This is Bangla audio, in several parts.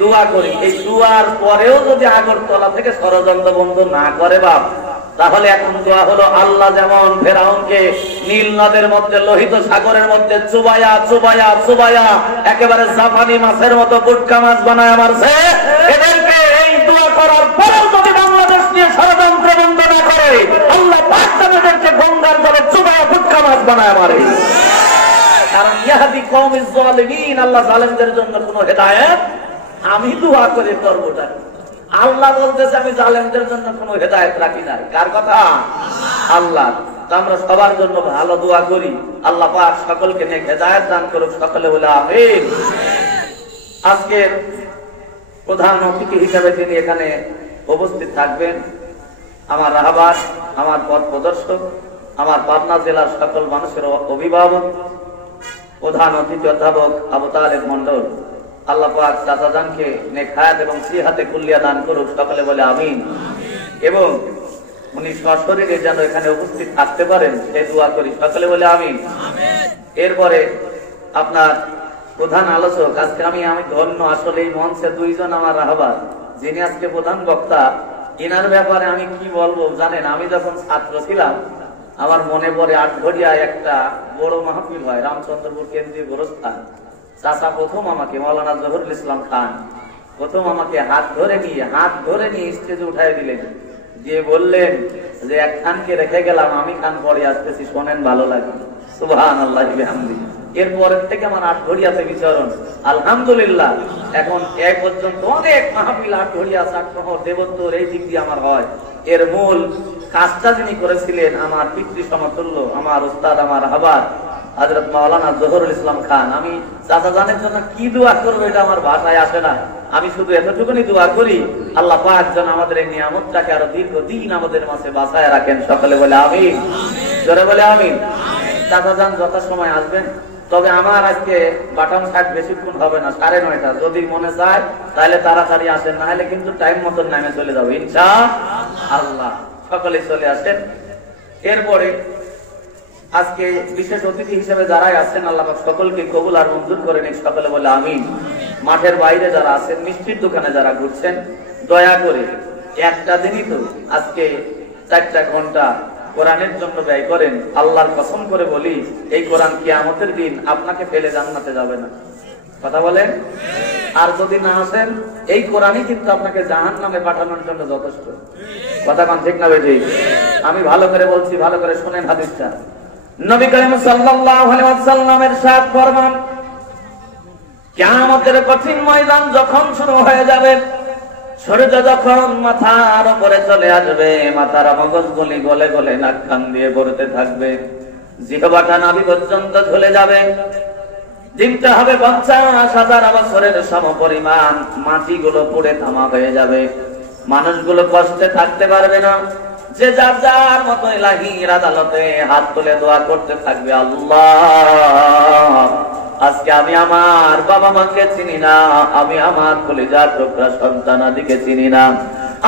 দোয়া করি। এই দোয়ার পরেও যদি আগরতলা থেকে ষড়যন্ত্র বন্ধ না করে বাপ, তাহলে এখন দোয়া হলো আল্লাহ যেমন ফেরাউনকে নীল নদের মধ্যে, লোহিত সাগরের মধ্যে চুবায়া চুবায়া চুবায়া একেবারে জাপানি মাছের মতো পুটকা মাছ বানায় মারছে, এদেরকে এই দোয়া করার পরেও যদি বাংলাদেশ নিয়ে ষড়যন্ত্র বন্ধ না করে, আল্লাহ পাক তাদেরকে গঙ্গার জলে চুবায়া পুটকা মাছ বানায় মারে। কারণ ইয়াহদি কওমিজ জালিমিন, আল্লাহ জালেমদের জন্য কোনো হেদায়েত আমি দোয়া করে করবটা। আল্লাহ বলতেছে আমি জালেমদের জন্য কোনো হেদায়েত রাখি না। কার কথা? আল্লাহ। আমরা সবার জন্য ভালো দোয়া করি, আল্লাহ পাক সকলকে নেক হেদায়েত দান করুক, সকলে বলে আমিন। আজকে প্রধান অতিথি হিসেবে তিনি এখানে উপস্থিত থাকবেন আমার রাহবার, আমার পথ প্রদর্শক, আমার পাবনা জেলার সকল মানুষের অভিভাবক, প্রধান অতিথি অধ্যাপক আবু তালেব মন্ডল। আল্লাহ পাক চাচাজানকে নেক হায়াত এবং সিহাতে কুল্লিয়া দান করুক, সকলে বলে আমিন। এবং উনি সশরীরে যেন এখানে উপস্থিত থাকতে পারেন সেই দোয়া করি, সকলে বলে আমিন। এরপরে আপনার প্রধান আলোচক, আজকে আমি ধন্য আসলে এই মঞ্চে দুইজন আমার রাহবার, যিনি আজকে প্রধান বক্তা, এনার ব্যাপারে আমি কি বলবো জানেন? আমি যখন ছাত্র ছিলাম আমার মনে পড়ে আটঘরিয়ায় একটা বড় মাহফিল হয়, রামচন্দ্রপুর কেন্দ্রীয় গোরস্থান। চাচা প্রথম আমাকে, মৌলানা জহুরুল ইসলাম খান প্রথম আমাকে হাত ধরে নিয়ে স্টেজে উঠাই দিলেন, যে বললেন যে এক খানকে রেখে গেলাম, আমি খান পরে আসতেছি, শোনেন ভালো লাগে। সুবহানাল্লাহ বিহামদিহি। এরপরের থেকে আমার আটঘরিয়াতে বিচরণ, আলহামদুলিল্লাহ। এখন এক পর্যন্ত অনেক মাহফিল আটঘরিয়া, চাটমোহর, দেবোত্তর এই দিক দিয়ে আমার হয়। এর মূল কাজটা যিনি করেছিলেন আমার পিতৃ সমতুল্য, আমার উস্তাদ, আমার হাবার হযরত মাওলানা জহুরুল ইসলাম খান। আমি চাচাজানের জন্য কি দোয়া করবো এটা আমার ভাষায় আসে না। আমি শুধু এতটুকুনি দোয়া করি, আল্লাহ পাক যেন আমাদের এই নিয়ামতটাকে আরো দীর্ঘদিন আমাদের মাঝে বাঁচায় রাখেন, সকলে বলে আমিন, জোরে বলে আমিন। চাচাজান যথাসময় আসবেন। তবে আমার আজকে বাটন শার্ট বেশিক্ষণ হবে না, 9:30। যদি মনে চায় তাহলে তাড়াতাড়ি আসেন, না হলে কিন্তু টাইম মতন নামে চলে যাবে ইনশাআল্লাহ। সকলে চলে আসেন। এরপরে আজকে বিশেষ অতিথি হিসেবে যারাই আছেন, আল্লাহ পাক সকলকে কবুল আর মঞ্জুর করে নিন, সকলে বলে আমিন। মাঠের বাইরে যারা আছেন, মিষ্টির দোকানে যারা ঘুরছেন, দয়া করে একটা দিনই তো আজকে 4টা ঘন্টা কোরআনের জন্য ব্যয় করেন। আল্লাহর কসম করে বলি, এই কোরআন কিয়ামতের দিন আপনাকে ফেলে জান্নাতে যাবে না। কথা বলেন? আর যদি না আসেন, এই কোরআনই কিন্তু আপনাকে জাহান্নামে পাঠানোর জন্য যথেষ্ট। কথা কোন ঠিক না বেঠি? আমি ভালো করে বলছি, ভালো করে শুনেন হাদিসটা। নবী করিম সাল্লাল্লাহু আলাইহি ওয়াসাল্লামের ইরশাদ ফরমান, কিয়ামতের কঠিন ময়দান যখন শুরু হয়ে যাবে, সূর্য যখন মাথার উপরে চলে আসবে, মাথার মগজগুলি গলে গলে নাক কান দিয়ে পড়তে থাকবে, জিহ্বাটা নাভি পর্যন্ত ঝুলে যাবে, দিনটা হবে 50,000 বছরের সমপরিমাণ, মাটিগুলো পুড়ে তামা হয়ে যাবে, মানুষগুলো কষ্টে থাকতে পারবে না, যে যার যার মতো ইলাহির আদালতে হাত তুলে দোয়া করতে থাকবে, আল্লাহ আজকে আমি আমার বাবা মাকে চিনি না, আমি আমার কলিজার টুকরা সন্তানাদিকে চিনি না,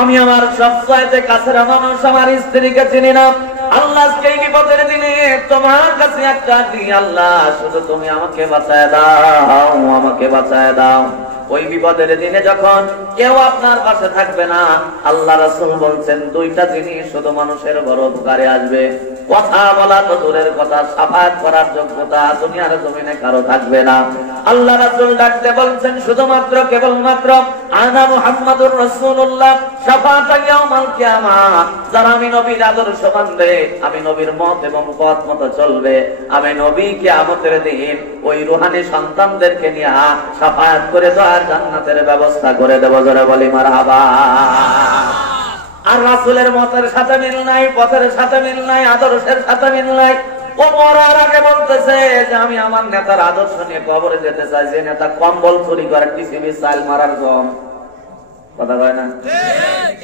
আমি আমার সবচাইতে কাছের মানুষ আমার স্ত্রীকে চিনি না। আল্লাহ আজকে এই বিপদের দিনে তোমার কাছে একটা দিই, আল্লাহ শুধু তুমি আমাকে বাঁচায় দাও, আমাকে বাঁচায় দাও। ওই বিপদের দিনে যখন কেউ আপনার পাশে থাকবে না, আল্লাহ রাসূল বলছেন 2টা জিনিস শুধু মানুষের বড় উপকারে আসবে। কথা বলা তো দূরের কথা, শাফাআত করার যোগ্যতা দুনিয়ার জমিনে কারো থাকবে না। আল্লাহ রাসূল ডাকতে বলছেন শুধুমাত্র কেবলমাত্র আনা মুহাম্মাদুর রাসূলুল্লাহ শাফাআতা ইয়াউমাল কিয়ামাহ, যারা আমি নবীর আদর্শ মানবে, আমি নবীর মত এবং পথ মতো চলবে, আমি নবী কিয়ামতের দিন ওই রূহানি সন্তানদেরকে নিয়ে শাফাআত করে দেওয়ার জান্নাতের ব্যবস্থা করে দেব, জোরে বলি মারহাবা। আর রাসূলের মতের সাথে মিল নাই, পথের সাথে মিল নাই, আদর্শের সাথে মিল নাই। ও মরার আগে বলতেছে যে আমি আমার নেতার আদর্শ নিয়ে কবরে যেতে চাই, যে নেতা কম্বল চুরি করে টিসিবি চাল মারার কম, কথা কয় না,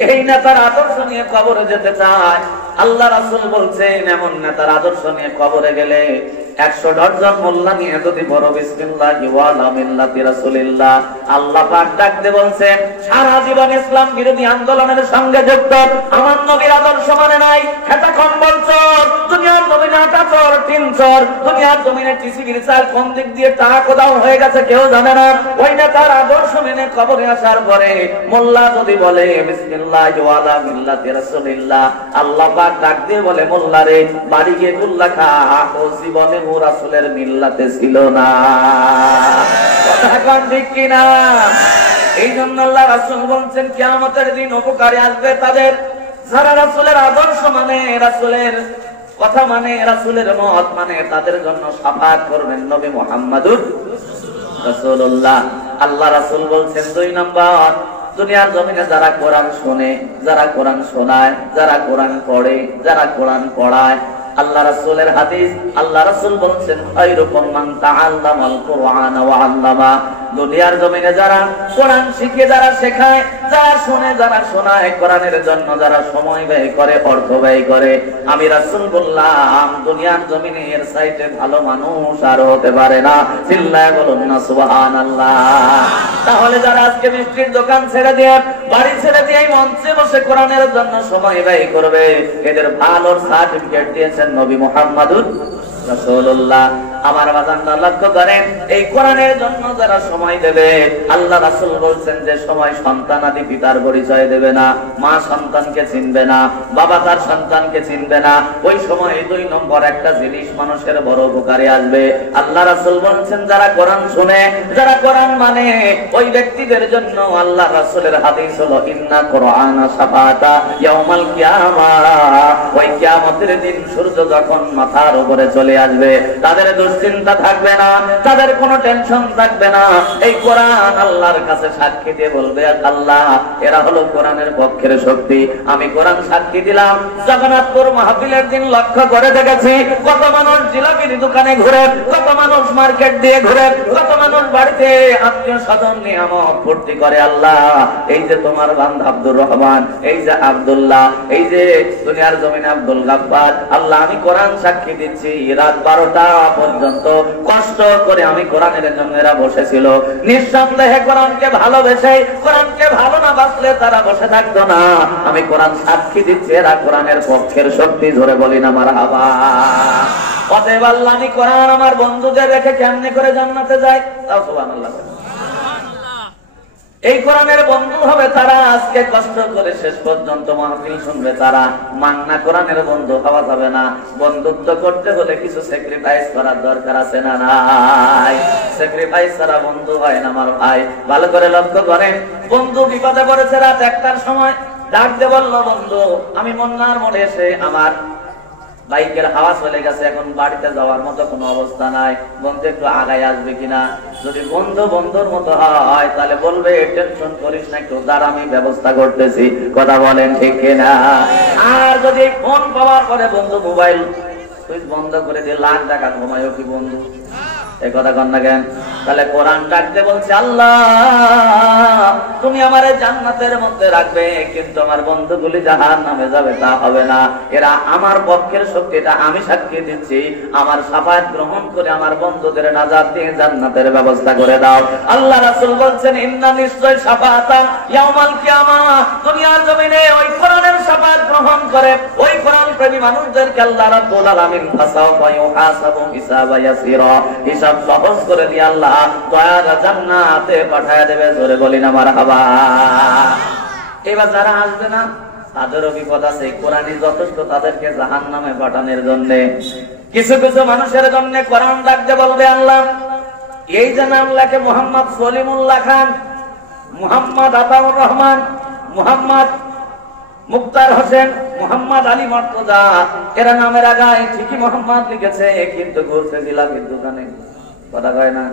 এই নেতার আদর্শ নিয়ে কবরে যেতে চায়। আল্লাহ রাসূল বলছেন এমন নেতার আদর্শ নিয়ে কবরে গেলে 100 ডজন মোল্লা নিয়ে যদি বড় বিসমিল্লাহি ওয়া আলা মিল্লাতি রাসূলিল্লাহ, আল্লাহ পাক ডাকতে বলছেন সারা জীবন ইসলাম বিরোধী আন্দোলনের সঙ্গে যুক্ত, আমার নবীর আদর্শ মানে নাই, এটা কম্বল চোর, দুনিয়ার জমিনে আটা চর তিন চর, দুনিয়ার জমিনে টিসিবির চাল কোন দিক দিয়ে টাকা কোদাও হয়ে গেছে কেউ জানে না। ওই নেতার আদর্শ মেনে কবরে আসার পরে মোল্লা যদি বলে বিসমিল্লাহ ওয়ালা মিল্লাতি রাসূলিল্লাহ, আল্লাহ পাক ডাক দিয়ে বলে মোল্লা রে বাড়ি গিয়ে গুল্লা খা, ও জীবনে ও রাসূলের মিল্লাতে ছিল না। কথা কোন ঠিক কিনা? এই জন্য আল্লাহ রাসূল বলছেন কিয়ামতের দিন উপকারে আসবে তাদের যারা রাসূলের আদর্শ মানে, রাসূলের কথা মানে, রাসূলের মত মানে, তাদের জন্য শাফাআত করবেন নবী মুহাম্মদুর রাসূলুল্লাহ। আল্লাহ রাসূল বলছেন 2 নাম্বার, দুনিয়ার জমিনে যারা কোরআন শুনে, যারা কোরআন শোনায়, যারা কোরআন পড়ে, যারা কোরআন পড়ায়, আল্লাহ রাসূলের হাদিস, আল্লাহ রাসূল বলছেন খায়রুকুম মান তাআল্লামাল কুরআন ওয়া আল্লামা। দুনিয়ার জমিনে যারা কোরআন শিখে, যারা শেখায়, যারা শুনে, যারা শোনায়, কোরআনের জন্য যারা সময় ব্যয় করে, অর্থ ব্যয় করে, আমি রাসূল বললাম দুনিয়ার জমিনে এর চাইতে ভালো মানুষ আর হতে পারে না। চিল্লায়ে বলুন না সুবহানাল্লাহ। তাহলে যারা আজকে মিষ্টির দোকান ছেড়ে দিয়ে, বাড়ি ছেড়ে দিয়ে মঞ্চে বসে কোরআনের জন্য সময় ব্যয় করবে, এদের ভালো সার্টিফিকেট দিয়েছেন নবী মুহাম্মদুর রাসূলুল্লাহ। আমার বাজানরা লক্ষ্য করেন, এই কোরআনের জন্য যারা সময় দেবে, আল্লাহ রাসূল বলছেন যে সময় সন্তান আদি পিতার পরিচয় দেবে না, মা সন্তানকে চিনবে না, বাবা তার সন্তানকে চিনবে না, ওই সময় 2 নম্বর একটা জিনিস মানুষের বড় উপকারে আসবে। আল্লাহ রাসূল বলছেন যারা কোরআন শুনে, যারা কোরআন মানে, ওই ব্যক্তিদের জন্য আল্লাহ রাসূলের হাদিস হলো ইন্না কুরআনা শাফাআতা ইয়াউমাল কিয়ামাহ। ওই কিয়ামতের দিন সূর্য যখন মাথার উপরে চলে আসবে, তাদের দুশ্চিন্তা থাকবে না, তাদের কোনো টেনশন থাকবে না। এই কোরআন আল্লাহর কাছে সাক্ষী দিয়ে বলবে আল্লাহ এরা হলো কোরআনের পক্ষের শক্তি, আমি কোরআন সাক্ষী দিলাম। জগন্নাথপুর মাহফিলের দিন লক্ষ্য করে দেখেছি কত মানুষ জিলাপির দোকানে ঘুরে, কত মানুষ মার্কেট দিয়ে ঘুরে, কত মানুষ বাড়িতে আত্মীয় স্বজন নিয়ামত ফুর্তি করে। আল্লাহ এই যে তোমার বান্দা আব্দুর রহমান, এই যে আব্দুল্লাহ, এই যে দুনিয়ার জমিনে আব্দুল গাফফার, আল্লাহ আমি কোরআন সাক্ষী দিচ্ছি রাত 12টা পর্যন্ত কষ্ট করে আমি কোরআনের জন্য এরা বসেছিল। নিঃসন্দেহে কোরআনকে ভালোবেসে, কোরআনকে ভালো না বাসলে তারা বসে থাকতো না। আমি কোরআন সাক্ষী দিচ্ছি এরা কোরআনের পক্ষের শক্তি। ধরে বলি না মারহাবা। অতএব আল্লাহ আমি কোরআন আমার বন্ধুদের রেখে কেমনে করে জান্নাতে যায়, তাও সুবহানাল্লাহ। এই কোরআনের বন্ধু হবে তারা, আজকে কষ্ট করে শেষ পর্যন্ত মাহফিল শুনবে তারা। মান্না কোরআনের বন্ধু হওয়া যাবে না। বন্ধুত্ব করতে হলে কিছু স্যাক্রিফাইস করার দরকার আছে না নাই? স্যাক্রিফাইস ছাড়া বন্ধু হয় না আমার ভাই। ভালো করে লক্ষ্য করেন, বন্ধু বিপদে পড়েছে রাত 1টার সময়, ডাক দিয়ে বলল বন্ধু আমি মন্নার মোড়ে এসে আমার বাইকের হাওয়া চলে গেছে, এখন বাড়িতে যাওয়ার মতো কোনো অবস্থা নাই, বন্ধু একটু আগায় আসবে কিনা? যদি বন্ধু বন্ধুর মতো হয় তাহলে বলবে টেনশন করিস না, একটু দাঁড়া আমি ব্যবস্থা করতেছি। কথা বলেন ঠিক কিনা? আর যদি ফোন পাওয়ার পরে বন্ধু মোবাইল সুইচ বন্ধ করে দিয়ে লাখ টাকা ঘুমায়ও কি বন্ধু? এই কথা কন না কেন? তাহলে কোরআন ডাকতে বলছে আল্লাহ তুমি আমারে জান্নাতের মধ্যে রাখবে, কিন্তু আমার বন্ধুগুলি জাহান্নামে যাবে তা হবে না। এরা আমার পক্ষের শক্তিটা আমি সাক্ষী দিচ্ছি, আমার শাফায়াত গ্রহণ করে আমার বন্ধুদের নাজাত দিয়ে জান্নাতের ব্যবস্থা করে দাও। আল্লাহ রাসূল বলছেন ইন্না নিশ্চয় শাফাআতা ইয়াউমাল কিয়ামাহ। দুনিয়ার জমিনে ওই কোরআনের শাফায়াত গ্রহণ করে ওই কোরআন প্রেমী মানুষদেরকে আল্লাহ রাব্বুল আলামিন ফাসাওফা ইউহাসাবু হিসাবা ইয়াসিরা, হিসাব সহজ করে দিয়ে আল্লাহ দয়ার জান্নাতে পাঠায় দেবে। জোরে বলি না মারহাবা। এবার যারা আসবে না তাদেরও বিপদ আছে। কোরআনই যথেষ্ট তাদেরকে জাহান্নামে পাঠানোর জন্য। কিছু কিছু মানুষের জন্য কোরআন ডাকতে বলবে আল্লাহ এই যে নাম লেখে মোহাম্মদ সলিমুল্লাহ খান, মোহাম্মদ আতাউর রহমান, মোহাম্মদ মুক্তার হোসেন, মোহাম্মদ আলী মর্তজা, এরা নামের আগায় ঠিকই মোহাম্মদ লিখেছে, কিন্তু ঘুরছে জিলাপির দোকানে। কথা কয় না?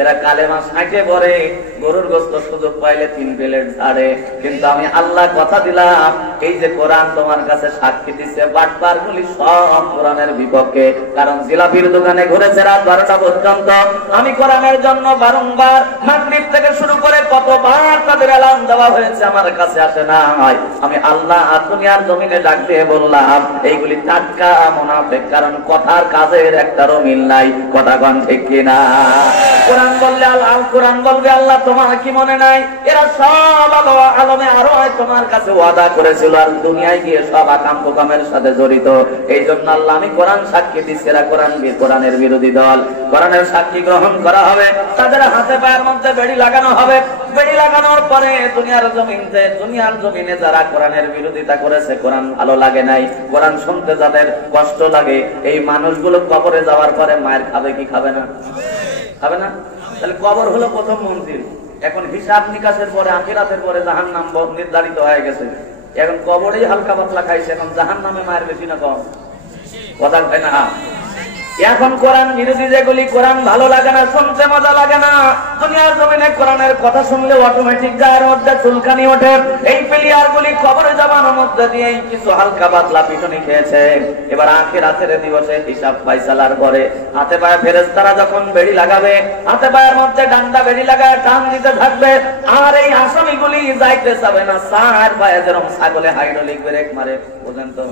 এরা কালেমা সাঁকে পড়ে, গরুর গোশত সুযোগ পাইলে 3 প্লেট ছাড়ে। কিন্তু আমি আল্লাহ কথা দিলাম এই যে কোরআন তোমার কাছে সাক্ষী দিচ্ছে, বাটপার গুলি সব কোরআনের বিপক্ষে। কারণ জিলাপির দোকানে ঘুরেছে রাত 12টা পর্যন্ত। আমি কোরআনের জন্য বারংবার মাগরিব থেকে শুরু করে কতবার তাদের এলান দেওয়া হয়েছে, আমার কাছে আসে না। আমি আল্লাহ দুনিয়ার জমিনে ডাক দিয়ে বললাম এইগুলি টাটকা মুনাফিক, কারণ কথার কাজের একটারও মিল নাই। কথা কন ঠিক কি? কিনা? কোরআন বললে কোরআন বলবে আল্লাহ তোমার কি মনে নাই এরা সব আলমে আরো তোমার কাছে ওয়াদা করেছিল আর দুনিয়ায় গিয়ে সব আকাম কুকামের সাথে জড়িত। এই জন্য আল্লাহ আমি কোরআন সাক্ষী দিচ্ছি এরা কোরআনের বিরোধী দল। কোরআনের সাক্ষী গ্রহণ করা হবে, তাদের হাতে পায়ের মধ্যে বেড়ি লাগানো হবে। বেড়ি লাগানোর পরে দুনিয়ার জমিনে যারা কোরআনের বিরোধিতা করেছে, কোরআন ভালো লাগে নাই, কোরআন শুনতে যাদের কষ্ট লাগে, এই মানুষগুলো কবরে যাওয়ার পরে মায়ের খাবে কি খাবে না? খাবে না? তাহলে কবর হলো প্রথম মন্দির। এখন হিসাব নিকাশের পরে আখিরাতের পরে জাহান্নাম নির্ধারিত হয়ে গেছে। এখন কবরেই হালকা পাতলা খাইছে, এখন জাহান্নামে মায়ের বেশি না কম? কথা হয় না? এখন কোরআন বিরোধী যেগুলি, কোরআন ভালো লাগে না, শুনতে মজা লাগে না, দুনিয়ার জমিনে কোরআনের কথা শুনলে অটোমেটিক গায়ের মধ্যে চুলকানি ওঠে, এই প্লেয়ার গুলি কবরে যাওয়ার মধ্যে দিয়ে কিছু হালকা পাতলা পিটুনি খেয়েছে। এবার আখিরাতের দিবসে হিসাব ফাইসালার পরে হাতে পায়ে ফেরেশতারা যখন বেড়ি লাগাবে, হাতে পায়ের মধ্যে ডান্ডা বেড়ি লাগায় টান দিতে থাকবে, আর এই আসামিগুলি যাইতে চাবে না। চার পায়ে যেরকম ছাগলে হাইড্রোলিক ব্রেক মারে, বুঝেন তো?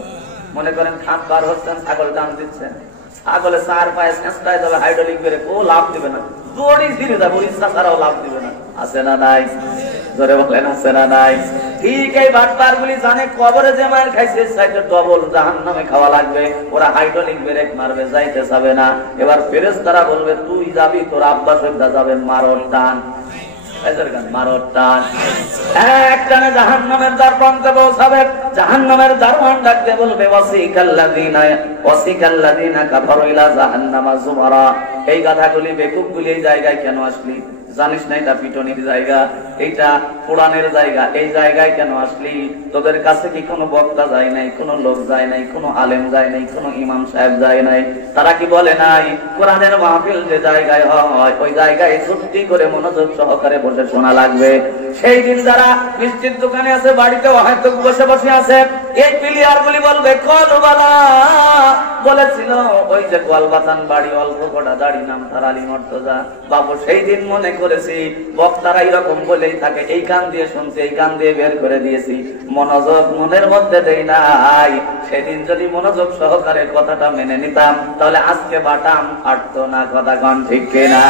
মনে করেন খাত বার হচ্ছেন, ছাগল টান দিচ্ছেন, ছাগলে চার পায়ে চেষ্টায় যাবে, হাইড্রোলিক ব্রেক ও লাভ দিবে না, দড়ি ধীরে যাবে, ইচ্ছা ছাড়াও লাভ দিবে না। আছে না নাই? ধরে বলেন আছে না নাই? ঠিক এই বাটপার গুলি জানে কবরে যে মার খাইছে সাইডে ডবল জাহান্নামে খাওয়া লাগবে, ওরা হাইড্রোলিক ব্রেক মারবে, যাইতে চাবে না। এবার ফেরেশতারা বলবে তুই যাবি, তোর আব্বা সৈদা যাবে, মারর টান, মারর টান, এক টানে জাহান্নামের দ্বার প্রান্তে পৌঁছাবে। জাহান্নামের দারোয়ান ডাকতে বলবে ওয়াসিকাল্লাযীনা কাফারু ইলা জাহান্নামা যুমারা। এই গাধাগুলি বেকুবগুলি এই জায়গায় কেন আসলি? জানিস না এটা পিটনির জায়গা, এইটা কোরআনের জায়গা, এই জায়গায় কেন আসলি? তোদের কাছে কি কোনো বক্তা যায় নাই, কোনো লোক যায় নাই, কোনো আলেম যায় নাই, কোনো ইমাম সাহেব যায় নাই? তারা কি বলে নাই কোরআনের মাহফিল যে জায়গায় হয় ওই জায়গায় চুপটি করে মনোযোগ সহকারে বসে শোনা লাগবে? সেই দিন যারা মিষ্টির দোকানে আছে, বাড়িতে হয়তো বসে বসে আছে, এই প্লেয়ার গুলি বলবে কলবালা বলেছিল ওই যে গোয়ালবাতান বাড়ি, অল্প কটা দাড়ি, নাম তার আলী মর্তজা বাবু, সেই দিন মনে করেছি বক্তারা এরকম বলেই থাকে, এই কান দিয়ে শুনছি, এই কান দিয়ে বের করে দিয়েছি, মনোযোগ মনের মধ্যে দেই নাই। সেদিন যদি মনোযোগ সহকারে কথাটা মেনে নিতাম তাহলে আজকে বাটাম ফাটতো না। কথা কন ঠিক কিনা?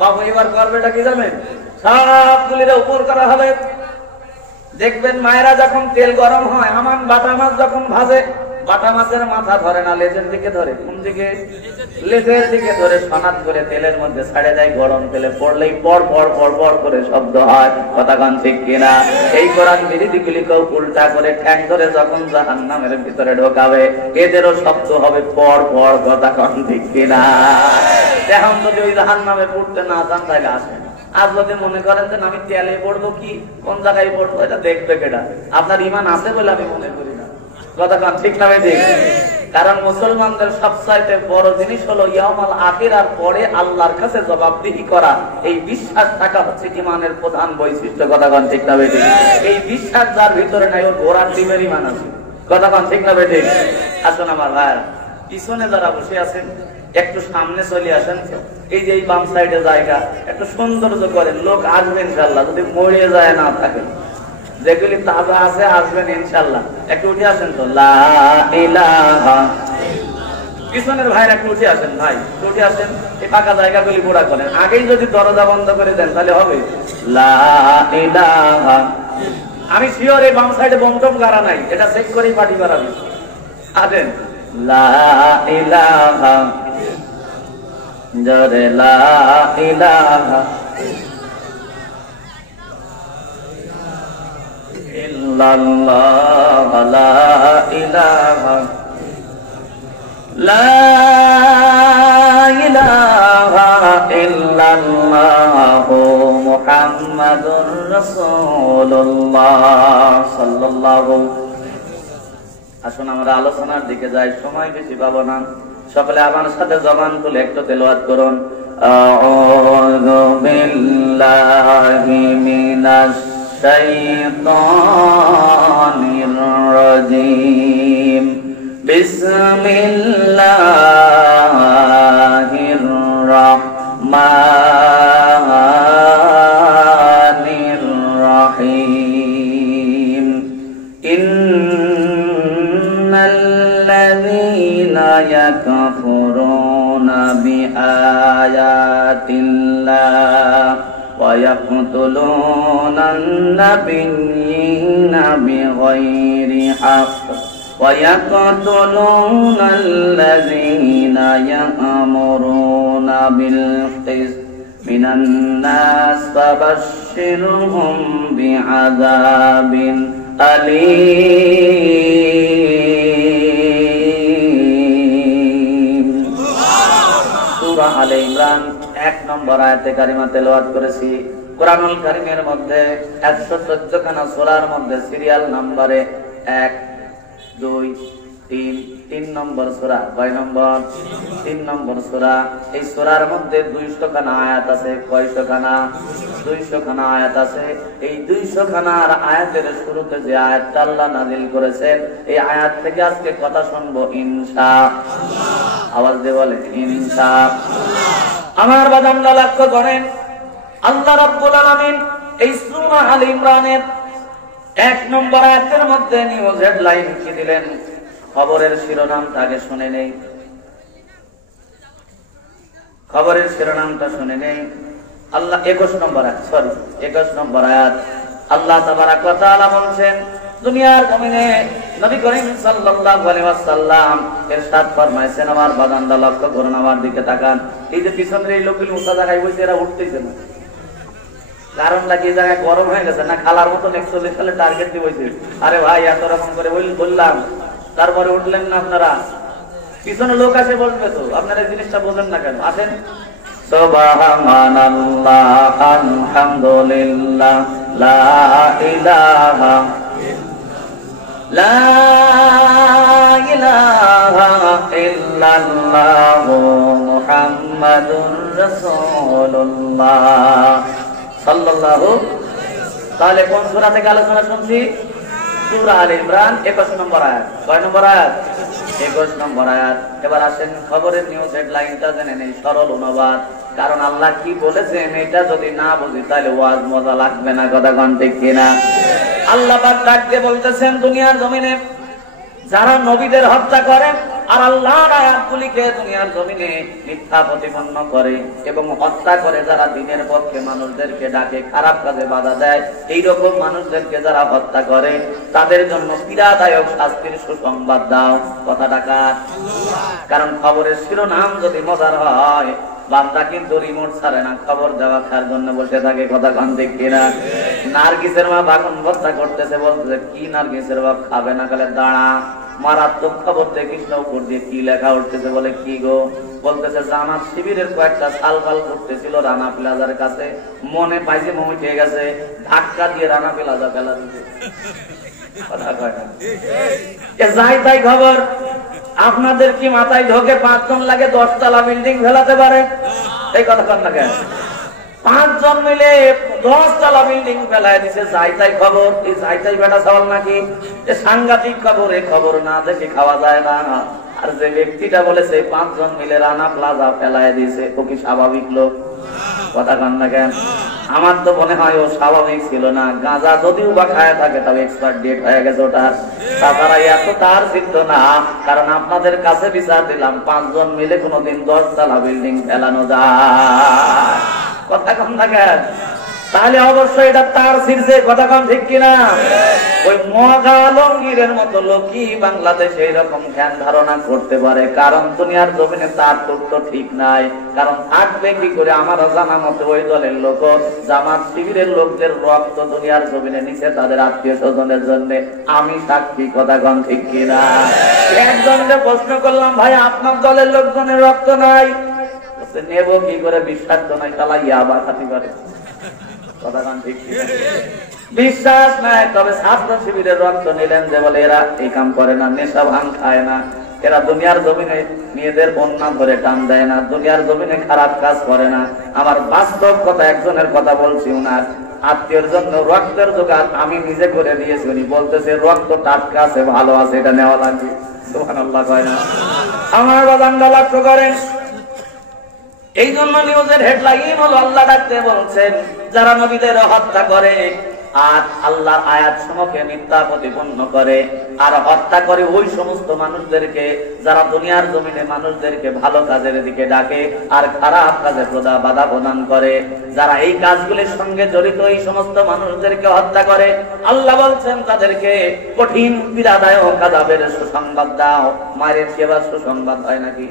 বাবু এবার করবেটা কি জানেন? সবগুলির উপর করা হবে। দেখবেন মায়েরা যখন তেল গরম হয়, আমার বাটা মাছ যখন ভাজে, বাটা মাছের মাথা ধরে না, লেজের দিকে ধরে। কোন দিকে? লেজের দিকে ধরে সনাত করে তেলের মধ্যে ছাড়ে দেয়। গরম তেলে পড়লেই পর পর পর পর করে শব্দ হয়। কথা কান ঠিক কিনা? এই কোরআন বিরোধীগুলি কেউ উল্টা করে ঠ্যাং ধরে যখন জাহান্নামের ভিতরে ঢোকাবে, এদেরও শব্দ হবে পর পর। কথা কান ঠিক কিনা? এখন যদি ওই জাহান্নামে পড়তে না চান তাহলে আসেন। আজ যদি মনে করেন যে আমি তেলে পড়বো, কি কোন জায়গায় পড়বো, এটা দেখবে কেটা? আপনার ইমান আছে বলে আমি মনে করি না। কথা কান ঠিক না? ঠিক। কারণ মুসলমানদের সবচাইতে বড় জিনিস হলো ইয়াউমাল আখিরার পরে আল্লাহর কাছে জবাবদিহি করা। এই বিশ্বাস থাকা হচ্ছে ইমানের প্রধান বৈশিষ্ট্য। কথা কান ঠিক না? ঠিক। এই বিশ্বাস যার ভিতরে নাই, ওর ঘোড়ার ডিমের ইমান আছে। কথা কান ঠিক না? ঠিক। আসুন আমার ভাই, পিছনে যারা বসে আছেন একটু সামনে চলে আসেন। এই যে এই বাম সাইডে জায়গা একটু সৌন্দর্য করেন, লোক আসবেন ইনশাল্লাহ, যদি মরে যায় না থাকে। যেগুলি তাজা আছে আসবেন ইনশাল্লাহ। একটু উঠে আসেন তো। লা ইলাহা, পিছনের ভাইরা একটু উঠে আসেন, ভাই উঠে আসেন। এই ফাঁকা জায়গাগুলি পুরা করেন। আগেই যদি দরজা বন্ধ করে দেন তাহলে হবে। লা ইলাহা, আমি শিওর এই বাম সাইডে বমটম গাড়া নাই, এটা চেক করেই পার্টি করাবে। আসেন। লা ইলাহা, জরে লা ইলাহা ইল্লাল্লাহ, লা ইলাহা, লা ইলাহা ইল্লাল্লাহ মুহাম্মাদুর রাসূলুল্লাহ সাল্লাল্লাহু। আসুন আমরা আলোচনার দিকে যাই, সময় বেশি পাবো না। সকলে আমার সাথে জবান খুলে একটু তেলাওয়াত করুন। আউযু বিল্লাহি মিনাশ শাইতানির রাজীম। বিসমিল্লাহির রাহমানির রাহিম। ইন্নাল্লাযীনা ইয়াকফুরুনা ওয়ায়াকতুলুনান নাবিয়্যিনা বিগাইরি হক ওয়ায়াকতুলুনাল্লাযীনা ইয়া'মুরুনা বিল কিসত মিনান নাস ফাবাশশিরহুম বিআযাবিন আলীম। সূরা আলে ইমরান 1 নম্বর আয়াতে কারিমা তেলাওয়াত করেছি। কোরআনুল কারীমের মধ্যে 114 খানা সূরার মধ্যে সিরিয়াল নম্বরে 1 2 3 নম্বর সূরা। কয় নম্বর? 3 নম্বর সূরা। এই সূরার মধ্যে 200 খানা আয়াত আছে। কয়শো খানা? 200 খানা আয়াত আছে। এই 200 খানার আয়াতের শুরুতে যে আয়াতটা আল্লাহ নাযিল করেছেন, এই আয়াত থেকে আজকে কথা শুনবো ইনশাআল্লাহ। আওয়াজ দিয়ে বলে ইনশাআল্লাহ। আমার বান্দারা লক্ষ্য করেন, আল্লাহ রাব্বুল আলামিন এই সূরা আলে ইমরানের 1 নম্বর আয়াতের মধ্যে নিউজ হেডলাইন কি দিলেন? খবরের শিরোনামটা আগে শুনে নেই। খবরের শিরোনামটা শুনে নেই। আল্লাহ 21 নম্বর আয়াত আল্লাহ তাবারাক ওয়া তাআলা বলেন, দুনিয়ার জমিনে নবী করিম সাল্লাল্লাহু আলাইহি ওয়াসাল্লাম ইরশাদ ফরমাইছেন, আমার বান্দা লক্ষ্য করুন, আমার দিকে তাকান। এই যে পিছনের এই লোকগুলো উঠা জায়গায় বসে এরা উঠতেছে না, কারণ লাগিয়ে জায়গায় গরম হয়ে গেছে না, খালার মতো 41 সালে টার্গেট দিয়ে বসে। আরে ভাই এত রকম করে বললাম, তারপরে উঠলেন না আপনারা। পিছনে লোক আসে বলবে তো, আপনারা এই জিনিসটা বোঝেন না কেন? আসেন। সুবহানাল্লাহ, আলহামদুলিল্লাহ, লা ইলাহা ইল্লাল্লাহ, মুহাম্মাদুর রাসূলুল্লাহ সাল্লাল্লাহু। তাহলে কোন সূরা থেকে আলোচনা শুনছি? সূরা আলে ইমরান 21 নম্বর আয়াত। কয় নম্বর আয়াত? 21 নম্বর আয়াত। এবার আসেন খবরের নিউজ হেডলাইনটা জেনে নেই, সরল অনুবাদ। কারণ আল্লাহ কি বলেছেন এটা যদি না বুঝি তাহলে ওয়াজ মজা লাগবে না। কথা কোন ঠিক কিনা? আল্লাহ পাক ডাক দিয়ে বলতেছেন, দুনিয়ার জমিনে যারা নবীদের হত্যা করে আর আল্লাহর আয়াতগুলিকে দুনিয়ার জমিনে মিথ্যা প্রতিপন্ন করে এবং হত্যা করে, যারা দ্বীনের পক্ষে মানুষদেরকে ডাকে, খারাপ কাজে বাধা দেয়, এই রকম মানুষদেরকে যারা হত্যা করে তাদের জন্য পীড়াদায়ক শাস্তির সুসংবাদ দাও। কথাটা কার? কারণ খবরের শিরোনাম যদি মজার হয়, বান্দা কিন্তু রিমোট ছাড়ে না, খবর দেওয়া খাওয়ার জন্য বসে থাকে। কথা কান ঠিক কিনা? নার্গিসের মা বাগুন ভর্তা করতেছে, বলতেছে কি নার্গিসের বাপ খাবে না? গেলে দাঁড়া, মারাত্মক খবর দেখিস উপর দিয়ে কি লেখা উঠতেছে। বলে কি গো? বলতেছে জামাত শিবিরের কয়েকটা সালফাল করতেছিল রানা প্লাজার কাছে, মনে পাইছে মমি খেয়ে গেছে, ধাক্কা দিয়ে রানা প্লাজা ফেলা দিতে। কথা কয় না? যাই তাই খবর। আপনাদের কি মাথায় ঢোকে 5 জন লাগে 10 তলা বিল্ডিং ফেলাতে পারে? এই কথা কন না কেন? 5 জন মিলে 10 তলা বিল্ডিং ফেলায় দিছে। যাই তাই খবর। এই যাই তাই বেটা সওয়াল নাকি? এ সাংঘাতিক খবর। এই খবর না দেখে খাওয়া যায় না। আর যে ব্যক্তিটা বলেছে 5 জন মিলে রানা প্লাজা ফেলায় দিছে, ও কি স্বাভাবিক লোক? কথা কন না কেন? আমার তো মনে হয় ও স্বাভাবিক ছিল না। গাঁজা যদিও বা খায় থাকে তবে এক্সপায়ার ডেট হয়ে গেছে ওটার। তাছাড়া এত তার সিদ্ধ না, কারণ আপনাদের কাছে বিচার দিলাম 5 জন মিলে কোনোদিন 10 তলা বিল্ডিং ফেলানো যায়? কথা কম না কেন? তাহলে অবশ্যই এটা তার ছিঁড়ছে। কথা কম ঠিক কিনা? ওই মগা আলমগীরের মতো লোকই বাংলাদেশে এইরকম জ্ঞান ধারণা করতে পারে। কারণ দুনিয়ার জমিনে তার তো ঠিক নাই। কারণ থাকবে কি করে? আমার জানা মতো ওই দলের লোক, জামাত শিবিরের লোকদের রক্ত দুনিয়ার জমিনে নিচে তাদের আত্মীয় স্বজনের জন্য। আমি সাক্ষী। কথা কম ঠিক কিনা? একজনকে প্রশ্ন করলাম, ভাই আপনার দলের লোকজনের রক্ত নাই? নেব কি করে? বিশ্বাস তো নাই, তালা ইয়াবা খাতি করে। কথা কন ঠিক কিনা? বিশ্বাস নাই। তবে ছাত্র শিবিরের রক্ত নিলেন যে বলে এরা এই কাম করে না, নেশা ভাঙ খায় না, এরা দুনিয়ার জমিনে মেয়েদের বন্যা ধরে টান দেয় না, দুনিয়ার জমিনে খারাপ কাজ করে না। আমার বাস্তব কথা, একজনের কথা বলছি, উনার আত্মীয়র জন্য রক্তের জোগাড় আমি নিজে করে দিয়েছি। উনি বলতেছে রক্ত টাটকা আছে, ভালো আছে, এটা নেওয়া লাগবে। সুবহানাল্লাহ কয় না? আমার বাবাঙ্গা লক্ষ্য করেন। এই জন্য নিউজের হেডলাইন হলো আল্লাহ ডাকতে বলছেন, যারা নবীদের হত্যা করে আর আল্লাহর আয়াত সমূহকে মিথ্যা প্রতিপন্ন করে আর হত্যা করে ওই সমস্ত মানুষদেরকে যারা দুনিয়ার জমিনে মানুষদেরকে ভালো কাজের দিকে ডাকে আর খারাপ কাজে বাধা প্রদান করে, যারা এই কাজগুলির সঙ্গে জড়িত এই সমস্ত মানুষদেরকে হত্যা করে, আল্লাহ বলছেন তাদেরকে কঠিন পীড়াদায়ক আযাবের সুসংবাদ দাও। মায়ের সেবা সুসংবাদ হয় নাকি?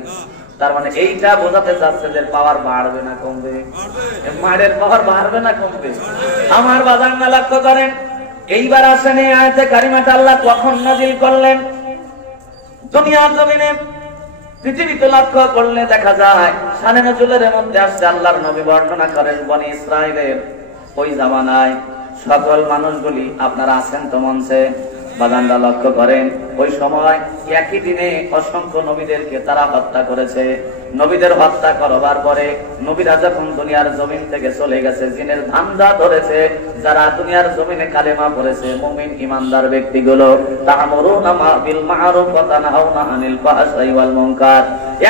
তার মানে এইটা বোঝাতে চাচ্ছে যে পাওয়ার বাড়বে না কমবে? মায়ের পাওয়ার বাড়বে না কমবে? আমার বাজার না লক্ষ্য করেন, এইবার আসেন এই আয়াতে কারিমাটা আল্লাহ কখন নাযিল করলেন? দুনিয়ার জমিনে পৃথিবীতে লক্ষ্য করলে দেখা যায় শানে নজুলের মধ্যে আসছে আল্লাহর নবী বর্ণনা করেন বনি ইসরাইলের ওই জামানায় সকল মানুষগুলি আপনারা আছেন তো মঞ্চে, বাগানরা লক্ষ্য করেন ওই সময় একই দিনে অসংখ্য নবীদেরকে তারা হত্যা করেছে। নবীদের হত্যা করবার পরে নবীরা যখন দুনিয়ার জমিন থেকে চলে গেছে, জিনের ধান্দা ধরেছে যারা দুনিয়ার জমিনে কালেমা পড়েছে মুমিন ইমানদার ব্যক্তিগুলো, তা'মুরুনা বিল মা'রুফ ওয়া তানহাউনা আনিল ফাহশাই ওয়াল মুনকার,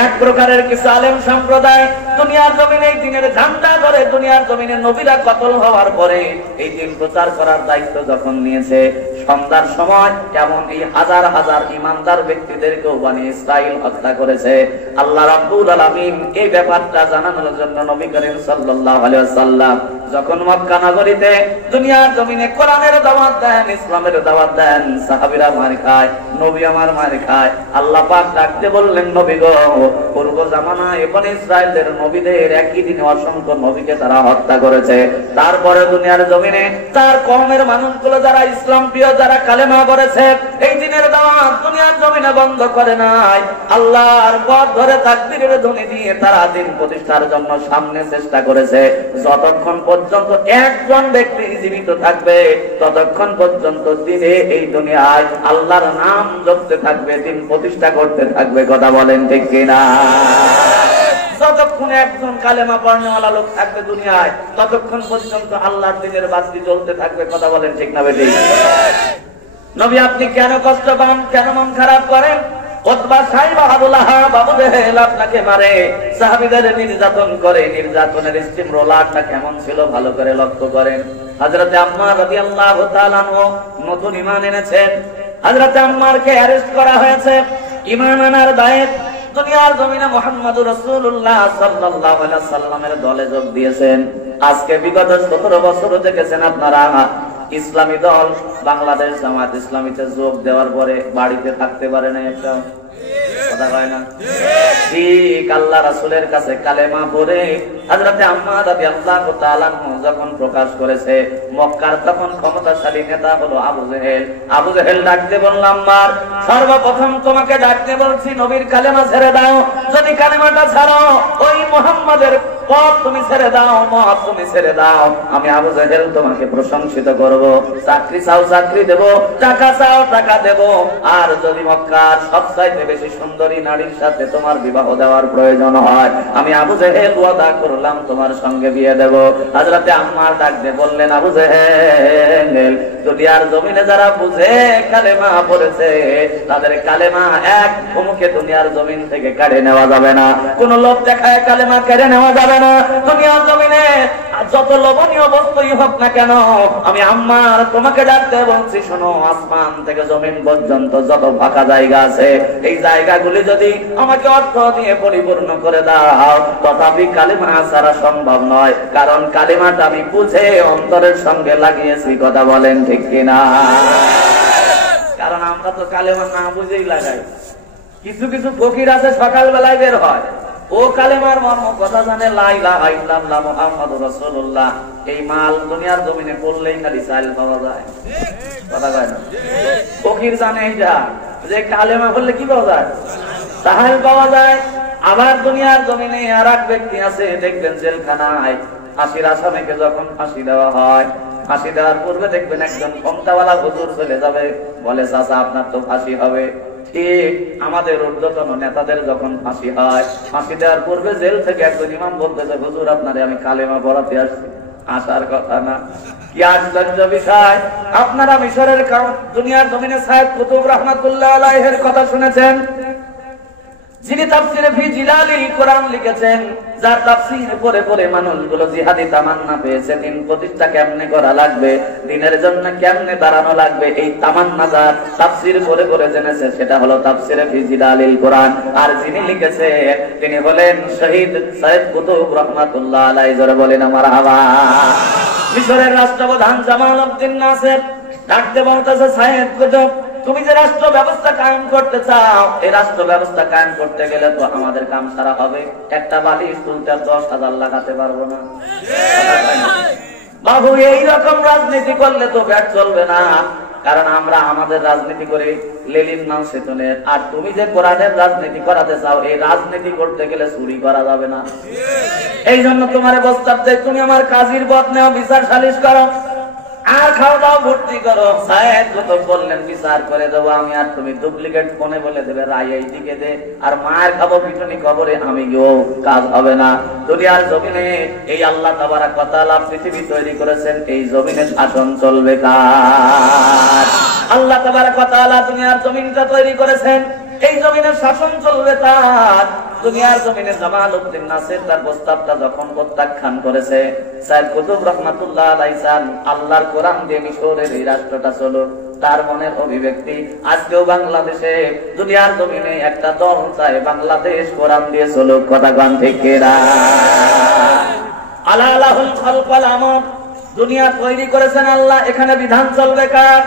এক প্রকারের কিছু আলেম সম্প্রদায় দুনিয়ার জমিনে দিনের ধান্দা ধরে দুনিয়ার জমিনে নবীরা কতল হওয়ার পরে এই দিন প্রচার করার দায়িত্ব যখন নিয়েছে, সন্ধ্যার সময় কেমন এই হাজার হাজার ইমানদার ব্যক্তিদেরকেও বনি ইসরাইল হত্যা করেছে। আল্লাহ রাব্বুল আলামিন এই ব্যাপারটা জানানোর জন্য নবী করিম সাল্লাল্লাহু আলাইহি ওয়াসাল্লাম যখন মক্কা নগরীতে দুনিয়ার জমিনে কোরআনের দাওয়াত দেন, ইসলামের দাওয়াত দেন, সাহাবীরা মার খায়, নবী আমার মার খায়, আল্লাহ পাক ডাকতে বললেন নবী গো, পূর্ব জামানায় বনি ইসরাইলদের নবীদের একই দিনে অসংখ্য নবীকে তারা হত্যা করেছে। তারপরে দুনিয়ার জমিনে তার কওমের মানুষগুলো যারা ইসলাম প্রিয়, যারা কালেমা পড়েছে, এই দিনের দাওয়াত দুনিয়ার জমিনে বন্ধ করে নাই। আল্লাহর পথ ধরে তাকবীরের ধ্বনি দিয়ে তারা দিন প্রতিষ্ঠার জন্য সামনে চেষ্টা করেছে। যতক্ষণ পর্যন্ত একজন ব্যক্তি জীবিত থাকবে ততক্ষণ পর্যন্ত দিনে এই দুনিয়ায় আল্লাহর নাম জপতে থাকবে, দিন প্রতিষ্ঠা করতে থাকবে। কথা বলেন ঠিক কিনা? যতক্ষণ একজন কালেমা পড়নেওয়ালা লোক থাকবে দুনিয়ায় ততক্ষণ পর্যন্ত আল্লাহর দ্বীনের বাতি জ্বলতে থাকবে। কথা বলেন ঠিক না বেঠিক? নবী আপনি কেন কষ্ট পান, কেন মন খারাপ করেন? উতবা সাইবা আবু লাহাব আবু জেহেল আপনাকে মারে, সাহাবীদের নির্যাতন করে, নির্যাতনের স্টিম রোলারটা কেমন ছিল ভালো করে লক্ষ্য করেন। হযরতে আম্মার রাদিয়াল্লাহু তাআলা আনহু নতুন ঈমান এনেছেন, হযরতে আম্মারকে অ্যারেস্ট করা হয়েছে। ঈমান আনার দায়ে দুনিয়ার জমিনে মুহাম্মদুর রাসূলুল্লাহ সাল্লাল্লাহু আলাইহি ওয়াসাল্লামের দলে যোগ দিয়েছেন। আজকে বিগত 17 বছর দেখেছেন আপনারা ইসলামী দল বাংলাদেশ জামাত ইসলামীতে যোগ দেওয়ার পরে বাড়িতে থাকতে পারে না একটা, কথা হয় না? ঠিক আল্লাহ রাসূলের কাছে কালেমা পড়ে হযরতে আম্মার রাদিয়াল্লাহু তাআলা যখন প্রকাশ করেছে, মক্কার তখন ক্ষমতাশালী নেতা হলো আবু জেহেল। আবু জেহেল ডাকতে বললাম, আম্মার সর্বপ্রথম তোমাকে ডাকতে বলছি নবীর কালেমা ছেড়ে দাও। যদি কালেমাটা ছাড়ো ওই মুহাম্মাদের পথ তুমি ছেড়ে দাও, মত তুমি ছেড়ে দাও, আমি আবু জেহেল তোমাকে প্রশংসিত করব। চাকরি চাও চাকরি দেব, টাকা চাও টাকা দেব, আর যদি মক্কার সবচাইতে বেশি সুন্দরী নারীর সাথে তোমার বিবাহ দেওয়ার প্রয়োজন হয়, আমি আবু জেহেল ওয়াদা করলাম তোমার সঙ্গে বিয়ে দেব। হযরতে আম্মার ডাক দিয়ে বললেন, আবু জেহেল দুনিয়ার জমিনে যারা বুঝে কালেমা পড়েছে তাদের কালেমা এক ভূমুকে দুনিয়ার জমিন থেকে কেড়ে নেওয়া যাবে না, কোন লোভ দেখায় কালেমা কেড়ে নেওয়া যাবে না। দুনিয়ার জমিনে যত লোভনীয় বস্তুই হোক না কেন, আমি আম্মার তোমাকে ডাকতে বলছি, শোনো, আসমান থেকে জমিন পর্যন্ত যত ফাঁকা জায়গা আছে এই জায়গাগুলি যদি আমাকে অর্থ দিয়ে পরিপূর্ণ করে দাও, তথাপি কালেমা ছাড়া সম্ভব নয়, কারণ কালেমাটা আমি বুঝে অন্তরের সঙ্গে লাগিয়েছি। কথা বলেন ঠিক কিনা? কারণ আমরা তো কালেমা না বুঝেই লাগাই। কিছু কিছু ফকির আছে সকালবেলায় বের হয়, ও কালেমার মর্ম কথা জানে, লা ইলাহা ইল্লাল্লাহ মুহাম্মাদুর রাসূলুল্লাহ। এই মাল দুনিয়ার জমিনে পড়লেই খালি চাল পাওয়া যায়, কথা কয় না? ফকির জানে এটা যে কালেমা পড়লে কি পাওয়া যায়? চাল পাওয়া যায়। আবার দুনিয়ার জমিনে আর এক ব্যক্তি আছে, দেখবেন জেলখানায় ফাঁসির আসামিকে যখন ফাঁসি দেওয়া হয়, ফাঁসি দেওয়ার পূর্বে দেখবেন একজন ক্ষমতাওয়ালা হুজুর চলে যাবে, বলে, চাচা আপনার তো ফাঁসি হবে। ঠিক আমাদের ঊর্ধ্বতন নেতাদের যখন ফাঁসি হয়, ফাঁসি দেওয়ার পূর্বে জেল থেকে একজন ইমাম বলতেছে, হুজুর আপনারে আমি কালেমা পড়াতে আসছি। আসার কথা না। কি আশ্চর্য বিষয়! আপনারা মিশরের দুনিয়ার জমিনে সাইয়েদ কুতুব রাহমাতুল্লাহ আলাইহির কথা শুনেছেন। যিনি তাফসিরে ফি জিলালিল কোরআন লিখেছেন, যার তাফসির পড়ে পড়ে মানুষগুলো জিহাদি তামান্না পেয়েছে, দিন প্রতিষ্ঠা কেমনে করা লাগবে, দিনের জন্য কেমনে দাঁড়ানো লাগবে, এই তামান্না যার তাফসির পড়ে পড়ে জেনেছে, সেটা হলো তাফসিরে ফি জিলালিল কোরআন। আর যিনি লিখেছে তিনি হলেন শহীদ সৈয়দ কুতুব রহমাতুল্লাহ আলাইহি। জোরে বলেন মারহাবা। মিশরের রাষ্ট্রপ্রধান জামাল উদ্দিন নাসের ডাকতে বলতেছে, সৈয়দ কুতুব, তুমি যে রাষ্ট্র ব্যবস্থা কায়েম করতে চাও, এই রাষ্ট্র ব্যবস্থা কায়েম করতে গেলে তো আমাদের কাম সারা হবে। একটা বালিশ তুলতে 10,000 লাগাতে পারবো না বাবু। এইরকম রাজনীতি করলে তো ব্যাট চলবে না, কারণ আমরা আমাদের রাজনীতি করে লেলিন নাম সেতনের। আর তুমি যে কোরআনের রাজনীতি করাতে চাও, এই রাজনীতি করতে গেলে চুরি করা যাবে না। এই জন্য তোমার প্রস্তাব দেয়, তুমি আমার কাজীর পদ নেও, বিচার সালিশ করো, আর খাওয়া দাওয়া ভর্তি করো। সাহেব যত বললেন বিচার করে দেবো আমি, আর তুমি ডুপ্লিকেট ফোনে বলে দেবে রায় এই দিকে দে, আর মায়ের খাবো পিটুনি কবরে আমি গিয়েও কাজ হবে না। দুনিয়ার জমিনে এই আল্লাহ তাবারাক ওয়া তাআলা পৃথিবী তৈরি করেছেন, এই জমিনে শাসন চলবে কার? আল্লাহ তাবারাক ওয়া তাআলা দুনিয়ার জমিনটা তৈরি করেছেন, এই জমিনের শাসন চলবে তার। দুনিয়ার জমিনে জামাল উদ্দিন নাসির তার প্রস্তাবটা যখন প্রত্যাখ্যান করেছে, সৈয়দ কুতুব রহমাতুল্লাহ আলাইহি আল্লাহর কোরআন দিয়ে মিশরের এই রাষ্ট্রটা চলো, তার মনের অভিব্যক্তি আজকেও বাংলাদেশে দুনিয়ার জমিনে একটা দল চায় বাংলাদেশ কোরআন দিয়ে চলুক। কথা গান থেকে আলা আলাহুল খালক ওয়াল আমর, দুনিয়া তৈরি করেছেন আল্লাহ, এখানে বিধান চলবে কার?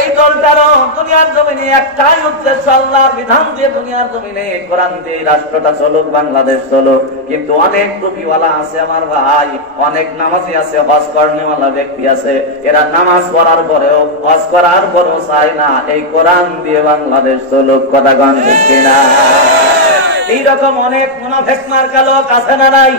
এই দলটারও দুনিয়ার জমিনে একটাই উদ্দেশ্য, আল্লাহর বিধান দিয়ে দুনিয়ার জমিনে কোরআন দিয়ে রাষ্ট্রটা চলুক, বাংলাদেশ চলুক। কিন্তু অনেক টুপিওয়ালা আছে আমার ভাই, অনেক নামাজি আছে, হজ কর্মওয়ালা ব্যক্তি আছে, এরা নামাজ পড়ার পরেও হজ করার পরেও চায় না এই কোরআন দিয়ে বাংলাদেশ চলুক। কথা গান ঠিক কিনা? এইরকম অনেক মুনাফিক মার্কা লোক আছে না নাই?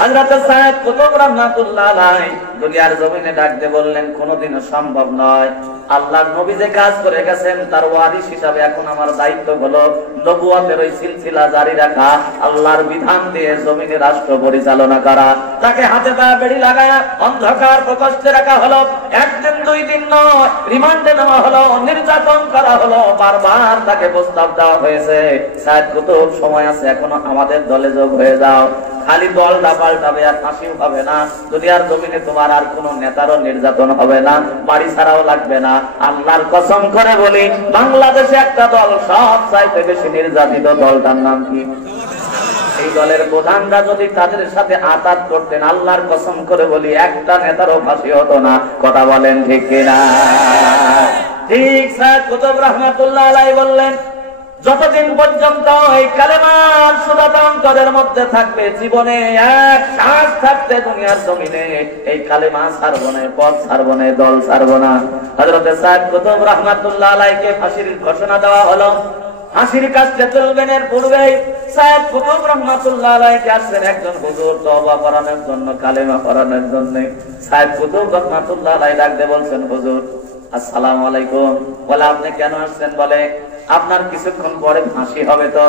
হযরত সৈয়দ কুতুব রহমাতুল্লাহ আলাইহি দুনিয়ার জমিনে ডাকতে বললেন, কোনোদিনও সম্ভব নয়। আল্লাহর নবী যে কাজ করে গেছেন, তার ওয়ারিস হিসাবে এখন আমার দায়িত্ব হলো নবুয়তের ওই সিলসিলা জারি রাখা, আল্লাহর বিধান দিয়ে জমিনে রাষ্ট্র পরিচালনা করা। তাকে হাতে পায়ে বেড়ি লাগায়া অন্ধকার প্রকোষ্ঠে রাখা হলো, একদিন দুই দিন নয়, রিমান্ডে নেওয়া হলো, নির্যাতন করা হলো, বারবার তাকে প্রস্তাব দেওয়া হয়েছে, সৈয়দ কুতুব সময় আছে, এখনো আমাদের দলে যোগ হয়ে যাও। খালি দলটা পাল্টাবে আর ফাঁসিও হবে না, দুনিয়ার জমিনে তোমার আর কোন নেতারও নির্যাতন হবে না, বাড়ি ছাড়াও লাগবে না। আল্লাহর কসম করে বলি, বাংলাদেশে একটা দল সব চাইতে বেশি নির্যাতিত, দলটার নাম কি? এই দলের প্রধানরা যদি তাদের সাথে আঘাত করতেন, আল্লাহর কসম করে বলি একটা নেতারও ফাঁসি হতো না। কথা বলেন ঠিক কিনা? ঠিক সৈয়দ কুতুব রহমাতুল্লাহ আলাইহি বললেন, যতদিন পর্যন্ত এই কালেমার সুরাটা অন্তরের মধ্যে থাকবে, জীবনে এক শ্বাস থাকতে দুনিয়ার জমিনে এই কালেমা ছাড়বো না, পথ ছাড়বো না, দল ছাড়বো না। হযরত সৈয়দ কুতুব রহমাতুল্লাহ আলাইহিকে ফাঁসির ঘোষণা দেওয়া হলো। ফাঁসির কাছে তুলবেন এর পূর্বেই সৈয়দ কুতুব রহমাতুল্লাহ আলাইহি আসছেন একজন হুজুর তওবা করানোর জন্য, কালেমা পড়ানোর জন্য। সৈয়দ কুতুব রহমাতুল্লাহ আলাইহি ডাকতে বলছেন, হুজুর আসসালামু আলাইকুম। বলে আপনি কেন আসছেন? বলে আপনার কিছুক্ষণ পরে ফাঁসি হবে, তো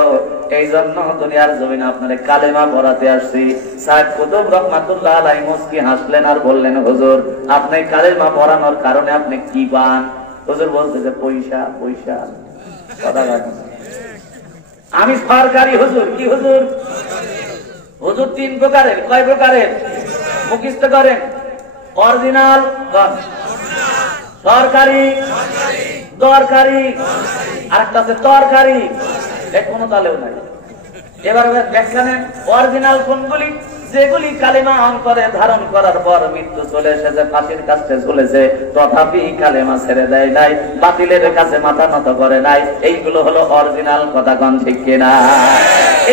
এই জন্য দুনিয়ার জমিনে আপনারে কালেমা পড়াতে আসছি। সৈয়দ কুতুব রহমাতুল্লাহ আলাইহি মুস্কি হাসলেন আর বললেন, হুজুর আপনি কালেমা পড়ানোর কারণে আপনি কি পান? হুজুর বলতেছে, পয়সা। পয়সা কথা বলেন, আমি সরকারি হুজুর। কি হুজুর? হুজুর তিন প্রকারের। কয় প্রকারের? মুখস্থ করেন। অরিজিনাল, সরকারি, দরকারি, আরেকটা আছে তরকারি। কোনো তালেও নাই। এবার ব্যাখ্যা নেন, অরিজিনাল কোনগুলি? যেগুলি কালেমা অন্তরে ধারণ করার পর মৃত্যু চলে এসেছে, ফাঁসির কাছে চলেছে, তথাপি কালেমা ছেড়ে দেয় নাই, বাতিলের কাছে মাথা নত করে নাই, এইগুলো হলো অরিজিনাল। কথা কন ঠিক কিনা?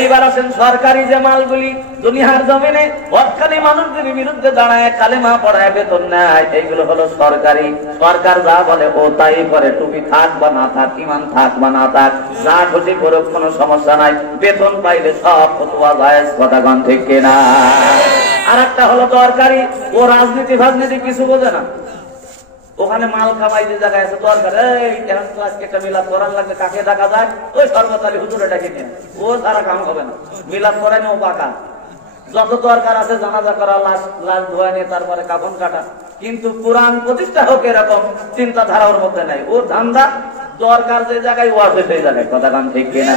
এইবার আসেন সরকারি যে মালগুলি, দুনিয়ার জমিনে হকানি মানুষদের বিরুদ্ধে দাঁড়ায় কালেমা পড়ায় বেতন নেয়, এইগুলো হলো সরকারি। সরকার যা বলে ও তাই করে, টুপি থাক বা না থাক, ইমান থাক বা না থাক, যা খুশি করুক কোনো সমস্যা নাই, বেতন পাইলে সব ফতোয়া জায়েজ। কথা কন ঠিক কিনা? আর একটা হলো দরকারি, ও রাজনীতি ফাজনীতি কিছু বোঝে না, ওখানে মাল খামাই যে জায়গায় আছে দরকার, এই আজকে একটা মিলাদ করার লাগবে, কাকে ডাকা যায়? ওই সর্বতালী হুজুরে ডাকে নিয়ে, ও সারা কাম হবে না, মিলাদ করাই ও পাকা। যত দরকার আছে জানাজা করা, লাশ ধোয়া নিয়ে তারপরে কাফন কাটা, কিন্তু কোরআন প্রতিষ্ঠা হোক এরকম চিন্তাধারা ওর মধ্যে নাই। ওর ধান্দা দরকার যে জায়গায়, ও আসবে সেই জায়গায়। কথা কাম ঠিক কিনা?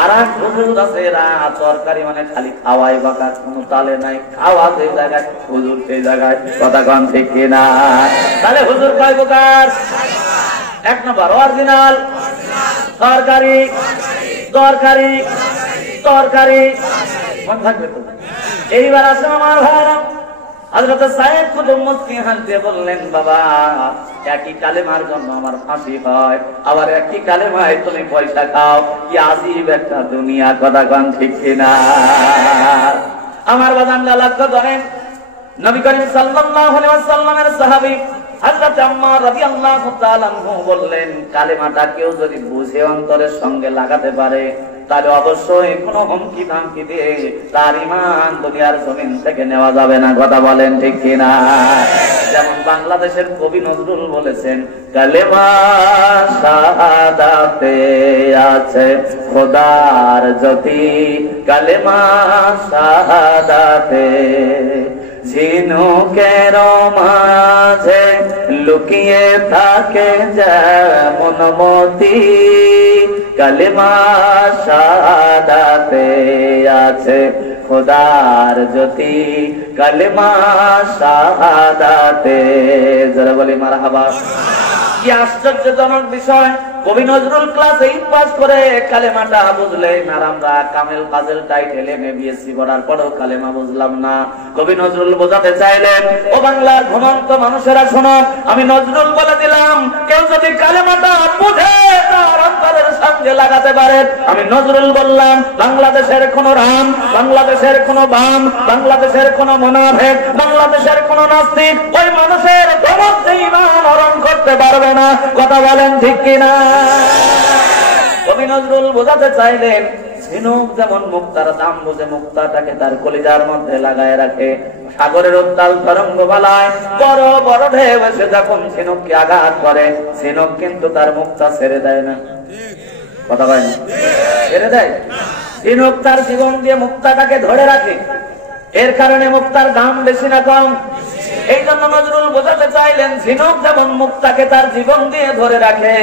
আর এক হুজুর আছে এরা তরকারি মানে খালি খাওয়াই বাকা, কোনো তালে নাই, খাওয়া সেই জায়গায় হুজুর সেই জায়গায়, কথা কন ঠিক কিনা? তাহলে হুজুর কয় প্রকার? এক নম্বর অরিজিনাল তরকারি, তরকারি তরকারি মন থাকবে তো। এইবার আসো আমার ভাইরা, হযরত সাইয়েদ কুতুব মুসলিহান দিয়ে বললেন, বাবা একই কালেমার জন্য আমার ফাঁসি হয়, আবার একই কালেমায় তুমি পয়সা খাও, কি আজীব একটা দুনিয়া, কথা কন ঠিক কিনা? আমার বাজানরা লক্ষ্য করেন, নবী করিম সাল্লাল্লাহু আলাইহি ওয়াসাল্লামের সাহাবী হযরত আম্মার রাদিয়াল্লাহু তাআলা আনহু বললেন, কালেমাটা কেউ যদি বুঝে অন্তরের সঙ্গে লাগাতে পারে তাহলে অবশ্যই কোনো হুমকি ধামকি দিয়ে তার ঈমান দুনিয়ার জমিন থেকে নেওয়া যাবে না, কথা বলেন ঠিক কিনা? যেমন বাংলাদেশের কবি নজরুল বলেছেন, কালেমা শাহাদাতে আছে খোদার জ্যোতি, কালেমা শাহাদাতে ঝিনুকের মাঝে লুকিয়ে থাকে যেমন মতি, কালেমা শাহাদাতে আছে খোদার জ্যোতি, কালেমা শাহাদাতে। যারা বলি মারহাবা। কি আশ্চর্যজনক বিষয়, কবি নজরুল ক্লাস 8 পাস করে কালেমাটা বুঝলেন, আর আমরা কামেল ফাজেল টাইটেল এমএ বিএসসি করার পরেও কালেমা বুঝলাম না। কবি নজরুল বোঝাতে চাইলেন, ও বাংলার ঘুমন্ত মানুষেরা শোনো, আমি নজরুল বলে দিলাম, কেউ যদি কালেমাটা বুঝে তার অন্তরের সঙ্গে লাগাতে পারে, আমি নজরুল বললাম, বাংলাদেশের কোন রাম, বাংলাদেশের কোন বাম, বাংলাদেশের কোন মুনাফিক, বাংলাদেশের কোন নাস্তিক ওই মানুষের ধর্মে ঈমান হরণ করতে পারবে না, কথা বলেন ঠিক কিনা? কবি নজরুল বোঝাতে চাইলেন, ঝিনুক যেমন মুক্তার দাম বুঝে মুক্তাটাকে তার কলিজার মধ্যে লাগায় রাখে, সাগরের উত্তাল তরঙ্গ বালায় বড় বড় ঢেউ এসে যখন ঝিনুককে আঘাত করে, ঝিনুক কিন্তু তার মুক্তা ছেড়ে দেয় না, কথা বলেন, ছেড়ে দেয়? ঝিনুক তার জীবন দিয়ে মুক্তাটাকে ধরে রাখে, এর কারণে মুক্তার দাম বেশি না কম? এই জন্য নজরুল বোঝাতে চাইলেন, ঝিনুক যেমন মুক্তাকে তার জীবন দিয়ে ধরে রাখে,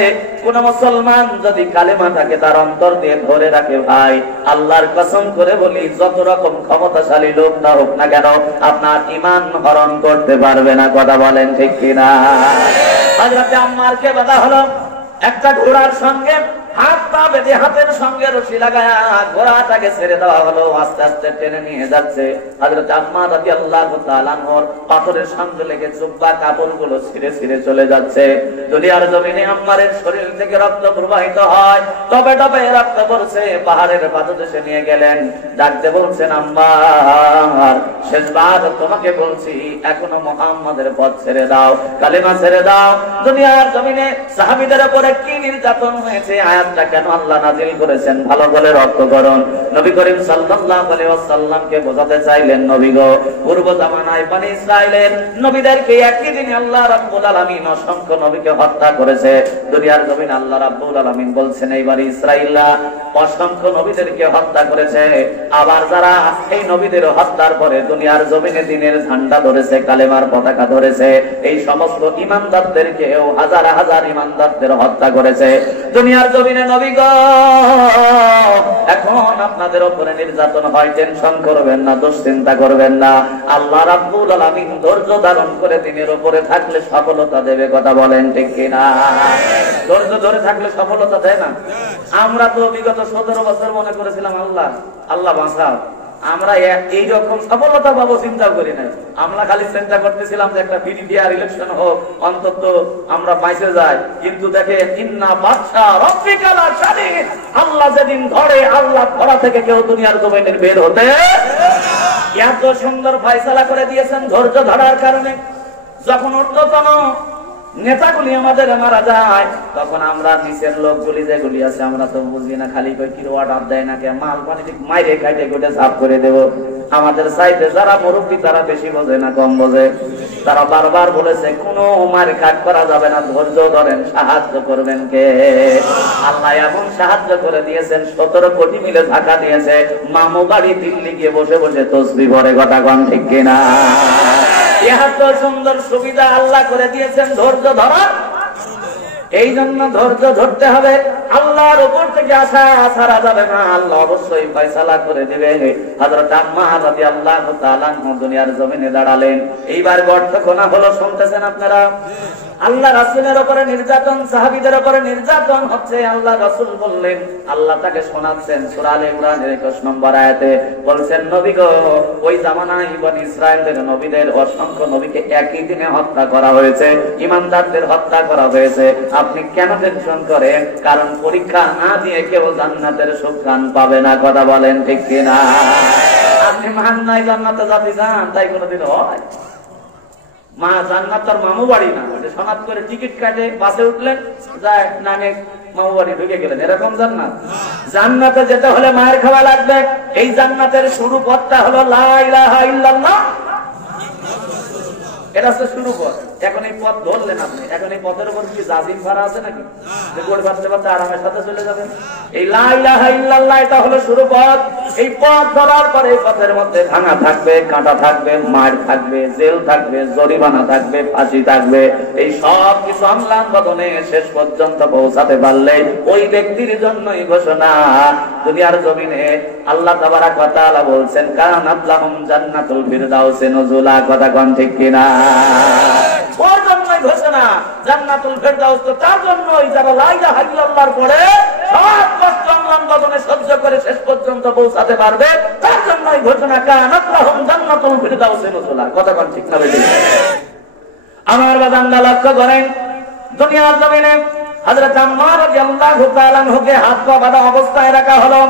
কোন মুসলমান যদি কালেমাটাকে তার অন্তর দিয়ে ধরে রাখে, ভাই আল্লাহর কসম করে বলি, যত রকম ক্ষমতাশালী লোক না হোক না কেন, আপনার ঈমান হরণ করতে পারবে না, কথা বলেন ঠিক কিনা? হযরত আম্মারকে বাধা হলো একটা ঘোড়ার সঙ্গে, হাত পা বেঁধে হাতের সঙ্গে রশি লাগায়া ঘোড়াটাকে ছেড়ে দেওয়া হলো, আস্তে আস্তে টেনে নিয়ে যাচ্ছে। হযরত আম্মার রাদিয়াল্লাহু তাআলা আনহুর পাথরের সঙ্গে লেগে জুব্বা কাপড়গুলো ছিঁড়ে ছিঁড়ে চলে যাচ্ছে। দুনিয়ার জমিনে আম্মারের শরীর থেকে রক্ত প্রবাহিত হয়, টবে টবে রক্ত পড়ছে, পাহাড়ের পাদদেশে নিয়ে গেলেন, ডাকতে বলছেন, আম্মার শেষবার তোমাকে বলছি, এখনো মুহাম্মাদের পথ ছেড়ে দাও, কালেমা ছেড়ে দাও। দুনিয়ার জমিনে সাহাবীদের উপরে কি নির্যাতন হয়েছে, আয়াতটা কেন আল্লাহ নাযিল করেছেন, ভালো করে লক্ষ্য করুন। নবী করিম সাল্লাল্লাহু আলাইহি ওয়াসাল্লামকে বোঝাতে চাইলেন, নবী গো, পূর্ব জামানায় বনি ইসরাইলের নবীদেরকে একই দিনে আল্লাহ রাব্বুল আলামিন অসংখ্য নবীকে হত্যা করেছে। দুনিয়ার জমিনে আল্লাহ রাব্বুল আলামিন বলছেন, এই বনি ইসরাইলরা অসংখ্য নবীদেরকে হত্যা করেছে, আবার যারা এই নবীদের হত্যার পরে দুনিয়ার জমিনে দ্বীনের ঝান্ডা ধরেছে, কালেমার পতাকা ধরেছে, এই সমস্ত ঈমানদারদেরকেও হাজার হাজার ঈমানদারদের হত্যা করেছে। দুনিয়ার জমিনে নবী গো, এখন আপনাদের উপরে নির্যাতন হয়, টেনশন করবেন না, দুশ্চিন্তা করবেন না, আল্লাহ রাব্বুল আলামিন ধৈর্য ধারণ করে দিনের উপরে থাকলে সফলতা দেবে, কথা বলেন ঠিক কিনা? ধৈর্য ধরে থাকলে সফলতা দেয় না? আমরা তো বিগত 17 বছর মনে করেছিলাম আল্লাহ আল্লাহ বাঁচাও, আমরা এইরকম সফলতা পাবো চিন্তা করি নাই। আমরা খালি চিন্তা করতেছিলাম যে একটা বিডিআর ইলেকশন হোক, অন্তত আমরা পাইছে যাই। কিন্তু দেখে, ইন্না বাদশা রব্বিকাল শাদীদ, আল্লাহ যেদিন ধরে, আল্লাহ ধরা থেকে কেউ দুনিয়ার জমিনের বের হতে। এত সুন্দর ফয়সালা করে দিয়েছেন ধৈর্য ধরার কারণে। যখন ঊর্ধ্বতন নেতাগুলি আমাদের মারা যায়, তখন আমরা নিচের লোকগুলি যেগুলি আছে আমরা তো বুঝি না, খালি কই কি অর্ডার দেয় না, কে মাল পানি ঠিক মাইরে খাইতে গোটে সাফ করে দেব। আমাদের সাইডে যারা মুরব্বী তারা বেশি বোঝে না কম বোঝে, তারা বারবার বলেছে কোনো মার কাট করা যাবে না, ধৈর্য ধরেন, সাহায্য করবেন কে? আল্লাহ এমন সাহায্য করে দিয়েছেন, 17 কোটি মিলে টাকা দিয়েছে, মামু বাড়ি দিল্লি গিয়ে বসে বসে তসবিহ পড়ে, কথা কন ঠিক কিনা? এত সুন্দর সুবিধা আল্লাহ করে দিয়েছেন ধৈর্য ধরার। এই জন্য ধৈর্য ধরতে হবে, আল্লাহর উপর থেকে আশা ছাড়া যাবে না, আল্লাহ অবশ্যই ফয়সালা করে দিবে। হযরত আম্মা রাদিয়াল্লাহু তাআলা দুনিয়ার জমিনে দাঁড়ালেন, এইবার গর্ত খোনা হলো, শুনতেছেন আপনারা? আল্লাহ রাসূলের উপরে নির্যাতন, সাহাবীদের উপরে নির্যাতন হচ্ছে। আল্লাহ রাসূল বললেন, আল্লাহ তাকে শোনাচ্ছেন সূরা আলে ইমরানের 21 নম্বর আয়াতে বলছেন, নবী গো, ওই জামানায় বনি ইসরাইলের নবীদের অসংখ্য নবীকে একই দিনে হত্যা করা হয়েছে, ঈমানদারদের হত্যা করা হয়েছে। আপনি কেন টেনশন করেন? কারণ পরীক্ষা না দিয়ে কেউ জান্নাতের সুঘ্রাণ পাবে না। কথা বলেন ঠিক কিনা? আপনি মান নাই জান্নাতে যাতে যান, তাই কোনোদিন হয়? মা জান্নাত তার মামু বাড়ি না, সনাত করে টিকিট কাটে বাসে উঠলেন, যায় নামে মামু বাড়ি ঢুকে গেলেন, এরকম জান্নাত? জান্নাতে যেতে হলে মায়ের খাওয়া লাগবে। এই জান্নাতের শুরু পথটা হলো লা ইলাহা ইল্লাল্লাহ, এটা হচ্ছে শুরু পথ। এখন এই পথ ধরলেন আপনি, এখন এই পথের উপর কি জাজিম ভাড়া আছে নাকি যে গোড় বাঁচতে বাঁচতে আরামের সাথে চলে যাবেন? এই লা ইলাহা ইল্লাল্লাহ এটা হলো শুরু পথ। এই পথ ধরার পরে এই পথের মধ্যে ভাঙা থাকবে, কাঁটা থাকবে, মার থাকবে, জেল থাকবে, জরিমানা থাকবে, ফাঁসি থাকবে। এই সব কিছু আমলান বদনে শেষ পর্যন্ত পৌঁছাতে পারলে ওই ব্যক্তির জন্যই ঘোষণা। দুনিয়ার জমিনে আল্লাহ তাবারাক ওয়া তাআলা বলছেন, কানাত লাহুম জান্নাতুল ফিরদাউসি নুজুলা। কথা কোন ঠিক কিনা? ওর জন্যই ঘোষণা জান্নাতুল ফিরদাউস। তো তার জন্যই যারা লা ইলাহা ইল্লাল্লাহর পরে সব কষ্ট আমলান বদনে সহ্য করে শেষ পর্যন্ত পৌঁছাতে পারবে, তার জন্যই ঘোষণা, কানাত লাহুম জান্নাতুল ফিরদাউসি নুজুলা। কথা কোন ঠিক না? আমার বাজানরা লক্ষ্য করেন, দুনিয়ার জমিনে হযরত আম্মা রাদিয়াল্লাহু তাআলা আনহুকে হাত পা বাঁধা অবস্থায় রাখা হলো।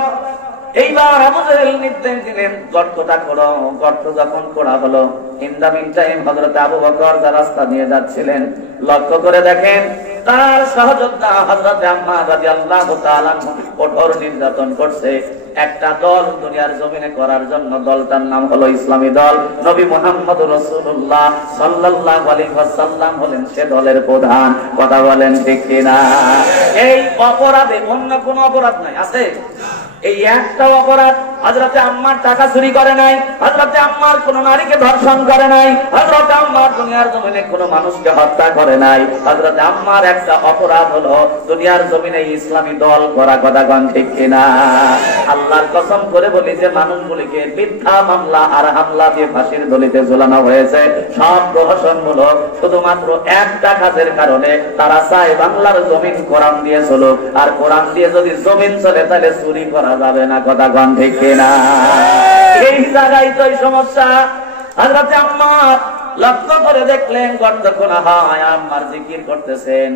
এইবার আবু জাহেল নির্দেশ দিলেন, গর্তটা খোঁড়ো। গর্ত যখন খোঁড়া হলো, ইন দা মিন টাইম হযরত আবু বকর যা রাস্তা দিয়ে যাচ্ছিলেন, লক্ষ্য করে দেখেন তার সহযোদ্ধা হযরত আম্মা রাদিয়াল্লাহু তাআলা কঠোর নির্যাতন করছে। একটা দল দুনিয়ার জমিনে করার জন্য, দলটার নাম হলো ইসলামী দল। নবী মুহাম্মদ রাসূলুল্লাহ সাল্লাল্লাহু আলাইহি ওয়াসাল্লাম হলেন সে দলের প্রধান। কথা বলেন ঠিক কিনা? এই অপরাধে অন্য কোনো অপরাধ নাই, আছে? এই একটা অপরাধ, হযরতে আম্মার টাকা চুরি করে নাই, হযরতে আম্মার কোন নারীকে ধর্ষণ করে নাই, হযরতে আম্মার দুনিয়ার জমিনে কোন মানুষকে হত্যা করে নাই। হযরতে আম্মার একটা অপরাধ হলো দুনিয়ার জমিনে ইসলামী দল করা। কথা কোন ঠিক কিনা? আল্লাহর কসম করে বলি যে মানুষগুলিকে মিথ্যা মামলা আর হামলা দিয়ে ফাঁসির দড়িতে ঝুলানো হয়েছে, সব প্রহসনমূলক, শুধুমাত্র একটা কাজের কারণে। তারা চায় বাংলার জমিন কোরআন দিয়ে চলুক, আর কোরআন দিয়ে যদি জমিন চলে তাহলে চুরি করা যাবে না। কথা কোন ঠিক কিনা? এই জায়গায় তো সমস্যা। হযরতে আম্মার লক্ষ্য করে দেখলেন গর্ত খোলা হয়, আম্মার জিকির করতেছেন,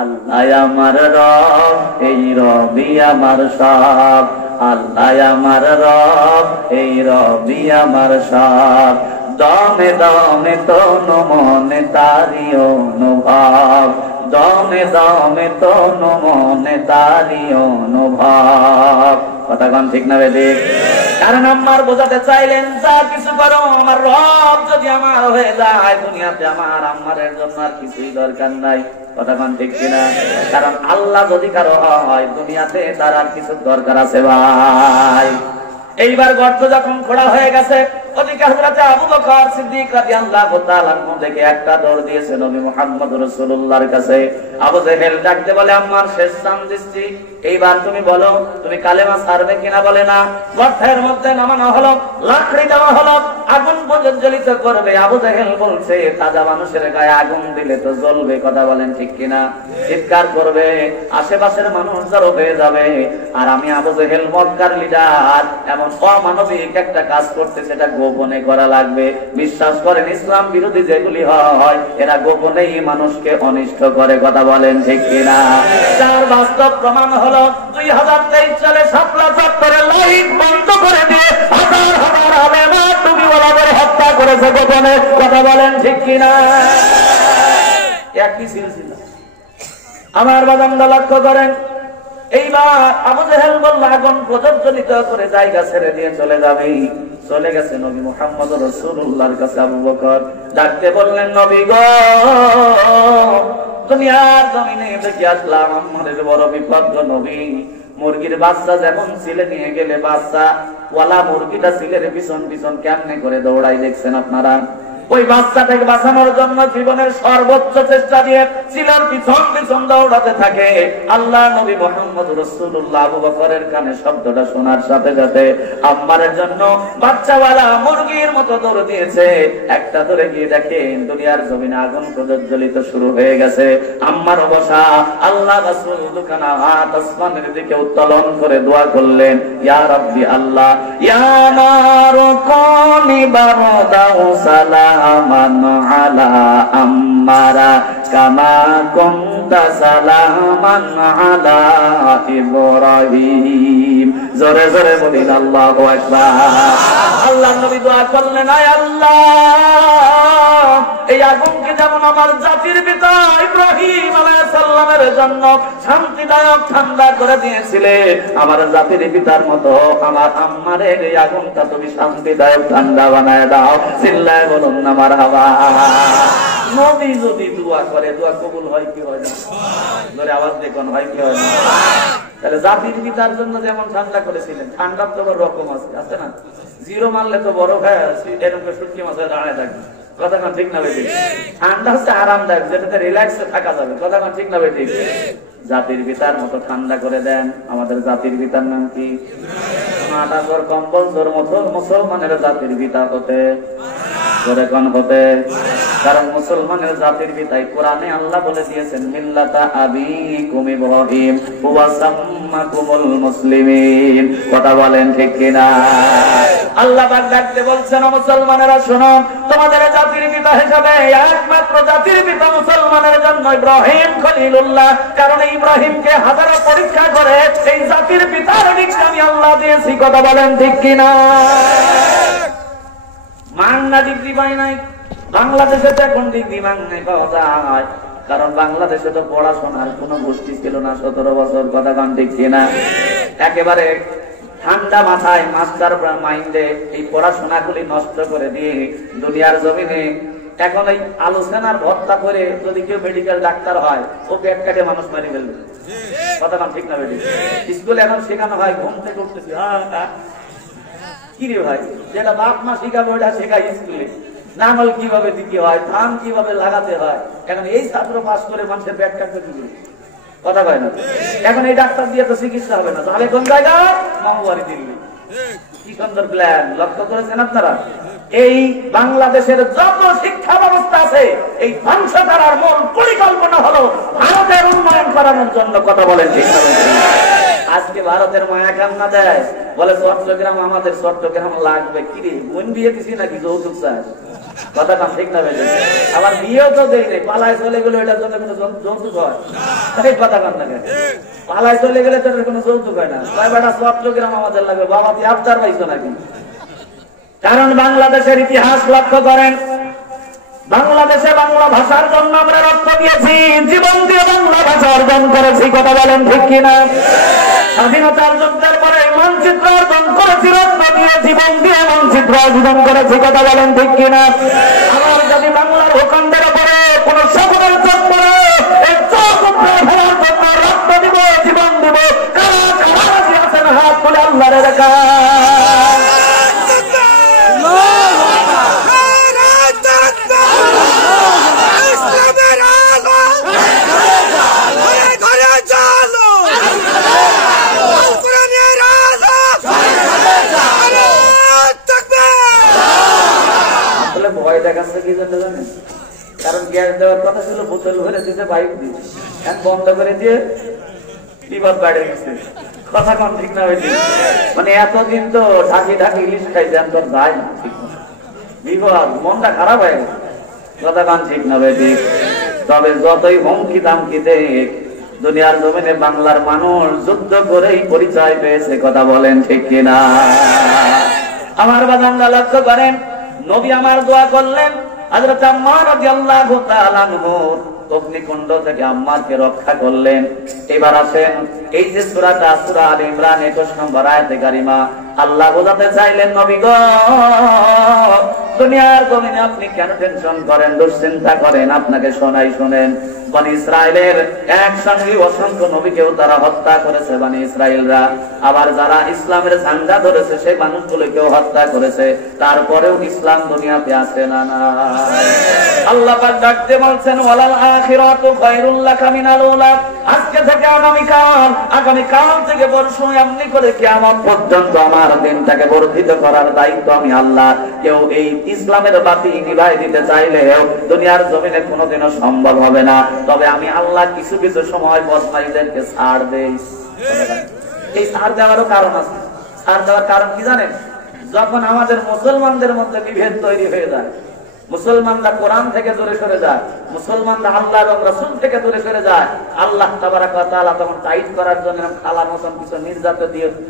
আল্লাহ আমার রব, এই রবি আমার সব, আল্লাহ আমার রব, এই রবি আমার সব, দমে দমে তনু মনে তারি অনুভব, দমে দমে তনু মনে তারি অনুভব। কথা কোন ঠিক না বেদিক? কারণ আম্মার বোঝাতে চাইলেন, যা কিছু করো আমার রব যদি আমার হয়ে যায়, দুনিয়াতে আমার আম্মারের জন্য আর কিছুই দরকার নাই। কথা কোন ঠিক কিনা? কারণ আল্লাহ যদি কারো হয়, দুনিয়াতে তার আর কিছু দরকার আছে ভাই? এইবার গর্ত যখন খোঁড়া হয়ে গেছে, ওদিকে হযরত আবু বকর সিদ্দিক রাদিয়াল্লাহু তাআলা থেকে একটা দৌড় দিয়েছে নবী মুহাম্মদ রাসূলুল্লাহর কাছে। আবু জাহেল ডাকতে বলে, আম্মার শেষ চান দিচ্ছি, এইবার তুমি বলো তুমি কালেমা ছাড়বে কিনা? বলে না। গর্তের মধ্যে নামানো হলো, লাকড়ি দেওয়া হলো, আগুন প্রজ্বলিত করবে। আবু জাহেল বলছে, তাজা মানুষের গায়ে আগুন দিলে তো জ্বলবে। কথা বলেন ঠিক কিনা? চিৎকার করবে, আশেপাশের মানুষ জড়ো হয়ে যাবে। আর আমি আবু জাহেল মক্কার লিডার, এমন অমানবিক একটা কাজ করতে, সেটা গোপনে করা লাগবে। বিশ্বাস করেন, ইসলাম বিরোধী যেগুলি হয় এরা গোপনেই মানুষকে অনিষ্ট করে। কথা বলেন ঠিক কিনা? যার বাস্তব প্রমাণ হলো 2023 সালে শাপলা চত্বরে লাইট বন্ধ করে দিয়ে হাজার হাজার আলেমা টুপিওয়ালাদের হত্যা করেছে গোপনে। কথা বলেন ঠিক কিনা? একই সিলসিলা। আমার বাজানরা লক্ষ্য করেন, এইবার আবু জাহেল বলল, আগুন প্রজ্বলিত করে জায়গা ছেড়ে দিয়ে চলে যাবে। চলে গেছে নবী মুহাম্মদ রাসূলুল্লাহর কাছে। আবু বকর ডাকতে বললেন, নবী গো, দুনিয়ার জমিনে দেখে আসলাম আমাদের বড় বিপদ গো নবী। মুরগির বাচ্চা যেমন ছিলে নিয়ে গেলে বাচ্চা ওয়ালা মুরগিটা ছিলের পিছন পিছন কেমনে করে দৌড়াই দেখছেন আপনারা? ওই বাচ্চাটাকে বাঁচানোর জন্য জীবনের সর্বোচ্চ চেষ্টা দিয়ে চিলার পিছন পিছন দৌড়াতে থাকে। আল্লাহ নবী মুহাম্মদ রাসূলুল্লাহ আবু বকরের কানে শব্দটা শোনার সাথে সাথে আম্মারের জন্য বাচ্চাওয়ালা মুরগির মতো দৌড় দিয়েছে। একটা ধরে গিয়ে দেখেন দুনিয়ার জমিনে আগুন প্রজ্বলিত শুরু হয়ে গেছে। আম্মার অবস্থা, আল্লাহ রাসূল দুখানা হাত আসমানের দিকে উত্তোলন করে দোয়া করলেন, ইয়া রাব্বি আল্লাহ, ইয়া নারু কুনি বারদাও সালামান আলা আম্মারা কামা কুনতা সালামান আলা ইব্রাহিম। জোরে জোরে বলেন আল্লাহু আকবার। আল্লাহ নবী দোয়া করলেন, আয় আল্লাহ, এই আগুনকে যেমন আমার জাতির পিতা ইব্রাহিম আলাইহিস সালামের জন্য শান্তিদায়ক ঠান্ডা করে দিয়েছিলে, আমার জাতির পিতার মতো আমার আম্মারের এই আগুনটা তুমি শান্তিদায়ক ঠান্ডা বানায় দাও। চিল্লায় বলুন না মারহাবা। নবী যদি দোয়া করে, দোয়া কবুল হয় কি হয় না? ধরে আওয়াজ দেখুন, হয় কি হয় না? তাহলে জাতির পিতার জন্য যেমন ঠান্ডা করেছিলেন, ঠান্ডার তো রকম আছে, আছে না? জিরো মারলে তো বরফ হয়, এরকম শুটকি মাছের দাঁড়ায় থাকবে। কথা কান ঠিক না বেটি? ঠান্ডা হচ্ছে আরামদায়ক, যেটাতে রিল্যাক্সে থাকা যাবে। কথা কান ঠিক না বেটি? জাতির পিতার মতো ঠান্ডা করে দেন। আমাদের জাতির পিতার নাম কি? মাটাজোর কম্বল জোর মতো মুসলমানের জাতির পিতা হতে করে কোন হতে, কারণ মুসলমানের জাতির পিতাই কোরআনে আল্লাহ বলে দিয়েছেন, মিল্লাতা আবিকুম ইব্রাহিম হুয়া সাম্মাকুমুল মুসলিমিন। কথা বলেন ঠিক কিনা? আল্লাহ পাক ডাকতে বলছেন, মুসলমানেরা শোনো, তোমাদের জাতির পিতা হিসাবে একমাত্র জাতির পিতা মুসলমানের জন্য ইব্রাহিম খলিলুল্লাহ। কারণ ইব্রাহিমকে হাজারো পরীক্ষা করে এই জাতির পিতার ডিগ্রি আমি আল্লাহ দিয়েছি। কথা বলেন ঠিক কিনা? মাংনা ডিগ্রি পাই নাই বাংলাদেশে, তো এখন ডিগ্রি মাংনাই পাওয়া যায়, কারণ বাংলাদেশে তো পড়াশোনার কোন গোষ্ঠী ছিল না 17 বছর। কথা কান ঠিক কিনা? একেবারে ঠান্ডা মাথায় মাস্টার মাইন্ডে এই পড়াশোনাগুলি নষ্ট করে দিয়ে দুনিয়ার জমিনে এখন এই আলোচনার ভর্তা করে যদি কেউ মেডিকেল ডাক্তার হয়, ও পেট কাটে মানুষ মারি ফেলবে। কথা কান ঠিক না বেটি? স্কুলে এখন শেখানো হয়, ঘুম থেকে উঠতেছি কি রে ভাই, যেটা বাপ মা শিখাবে ওটা শেখায় স্কুলে। নাঙল কিভাবে দিতে হয়, ধান কিভাবে লাগাতে হয়, এখন এই ছাত্র পাস করে মানুষের পেট কাটতে দিবে। কথা কয় না? এখন এই ডাক্তার দিয়ে তো চিকিৎসা হবে না, তাহলে কোন জায়গা? মামুবাড়ি, দিল্লি। কি সুন্দর প্ল্যান, লক্ষ্য করেছেন আপনারা? এই বাংলাদেশের যত শিক্ষা ব্যবস্থা আছে, এই ধ্বংস করার মূল পরিকল্পনা হলো ভারতের উন্নয়ন করানোর জন্য। কথা বলেন ঠিক না? আজকে ভারতের মায়া কান্না দেয়, বলে চট্টগ্রাম আমাদের, চট্টগ্রাম লাগবে। কি রে, বোন বিয়ে দিছি নাকি যৌতুক চাই? কথা কাম ঠিক না বেশি? আবার বিয়েও তো দেই নাই, পালায় চলে গেলে এটার জন্য কোনো যৌতুক হয়? কথা কান না, পালায় চলে গেলে তো কোনো যৌতুক হয় না। বেটা চট্টগ্রাম আমাদের লাগবে, বাবা তুই আবদার পাইছো নাকি? কারণ বাংলাদেশের ইতিহাস লক্ষ্য করেন, বাংলাদেশে বাংলা ভাষার জন্য আমরা রক্ত দিয়েছি, জীবন দিয়ে বাংলা ভাষা অর্জন করেছি। কথা বলেন ঠিক কিনা? স্বাধীনতার যুদ্ধের পরে মানচিত্র অর্জন করেছি, রত্ন দিয়ে জীবন দিয়ে মানচিত্র অর্জন করেছি। কথা বলেন ঠিক কিনা? আমার যদি বাংলার ভূখণ্ডের উপরে কোন সকলের চোখ পড়ে, এই চোখ উপরে ফেলার জন্য রক্ত দিব, জীবন দিব। কারা কারা রাজি আছেন হাত তুলে আল্লাহর দেখা? ভয় দেখাচ্ছে কি জন্য জানেন? কারণ গ্যাস দেওয়ার কথা ছিল, বোতল ভরে দিতে বাইক দিয়ে, এখন বন্ধ করে দিয়ে বিপদ বেড়ে গেছে। কথা কম ঠিক না হয়েছে? মানে এতদিন তো ঢাকি ঢাকি ইলিশ খাইছে, তোর যায় না, ঠিক না, বিপদ, মনটা খারাপ হয়ে গেছে। কথা কম ঠিক না হয়েছে? তবে যতই হুমকি দামকি দেখ, দুনিয়ার জমিনে বাংলার মানুষ যুদ্ধ করেই পরিচয় পেয়েছে। কথা বলেন ঠিক কিনা? আমার বাজানরা লক্ষ্য করেন, নবী আমার দোয়া করলেন, হযরত আম্মার রাদিয়াল্লাহু তাআলা আনহু অগ্নিকুণ্ড থেকে আম্মারকে রক্ষা করলেন। এবার আসেন, এই যে সূরাটা, সূরা আলে ইমরান 21 নম্বর আয়াতে কারিমা, আল্লাহ বোঝাতে চাইলেন, নবী গো, দুনিয়ার জমিনে আপনি কেন টেনশন করেন, দুশ্চিন্তা করেন? আপনাকে শোনাই, শুনেন। বনি ইসরায়েলের একসঙ্গে অসংখ্য নবীকেও তারা হত্যা করেছে বনি ইসরায়েলরা। আবার যারা ইসলামের ঝান্ডা ধরেছে সেই মানুষগুলোকেও হত্যা করেছে। তারপরেও ইসলাম দুনিয়াতে আছে না না? আল্লাহ পাক ডাকতে বলছেন ওয়ালাল আখিরাতু খায়রুল লাকা মিনাল উলা। আজকে থেকে আগামীকাল থেকে পরশু এমনি করে কিয়ামত পর্যন্ত আমার দিনটাকে বর্ধিত করার দায়িত্ব আমি আল্লাহ। কেউ এই ইসলামের বাতি নিভাই দিতে চাইলেও দুনিয়ার জমিনে কোনোদিনও সম্ভব হবে না। তবে আমি আল্লাহ কিছু কিছু সময় বদমাইশদেরকে ছাড় দেই। এই ছাড় দেওয়ারও কারণ আছে। ছাড় দেওয়ার কারণ কি জানেন? যখন আমাদের মুসলমানদের মধ্যে বিভেদ তৈরি হয়ে যায়, মুসলমানরা কোরআন থেকে দূরে সরে যায়, মুসলমানরা আল্লাহ এবং রাসূল থেকে দূরে সরে যায়, আল্লাহ তাবারাক ওয়া তাআলা তখন টাইট করার জন্য খালা মতন কিছু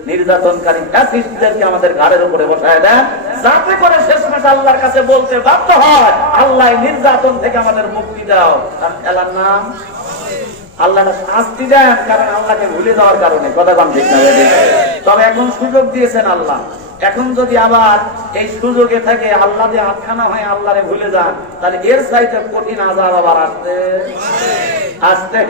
নির্যাতনকারী ফ্যাসিস্টদেরকে আমাদের ঘাড়ের উপরে বসায় দেন, যাতে করে শেষমেশ আল্লাহর কাছে বলতে বাধ্য হয় আল্লাহ নির্যাতন থেকে আমাদের মুক্তি দাও। তার খেলার নাম আল্লাহ শাস্তি দেন, কারণ আল্লাহকে ভুলে যাওয়ার কারণে। কথা কম ঠিক না? তবে এখন সুযোগ দিয়েছেন আল্লাহ। এখন যদি আবার এই সুযোগে থেকে আল্লাহ দিয়ে আটখানা হয় আল্লাহরে ভুলে যান, তাহলে এর চাইতে কঠিন আযাব আবার আসতে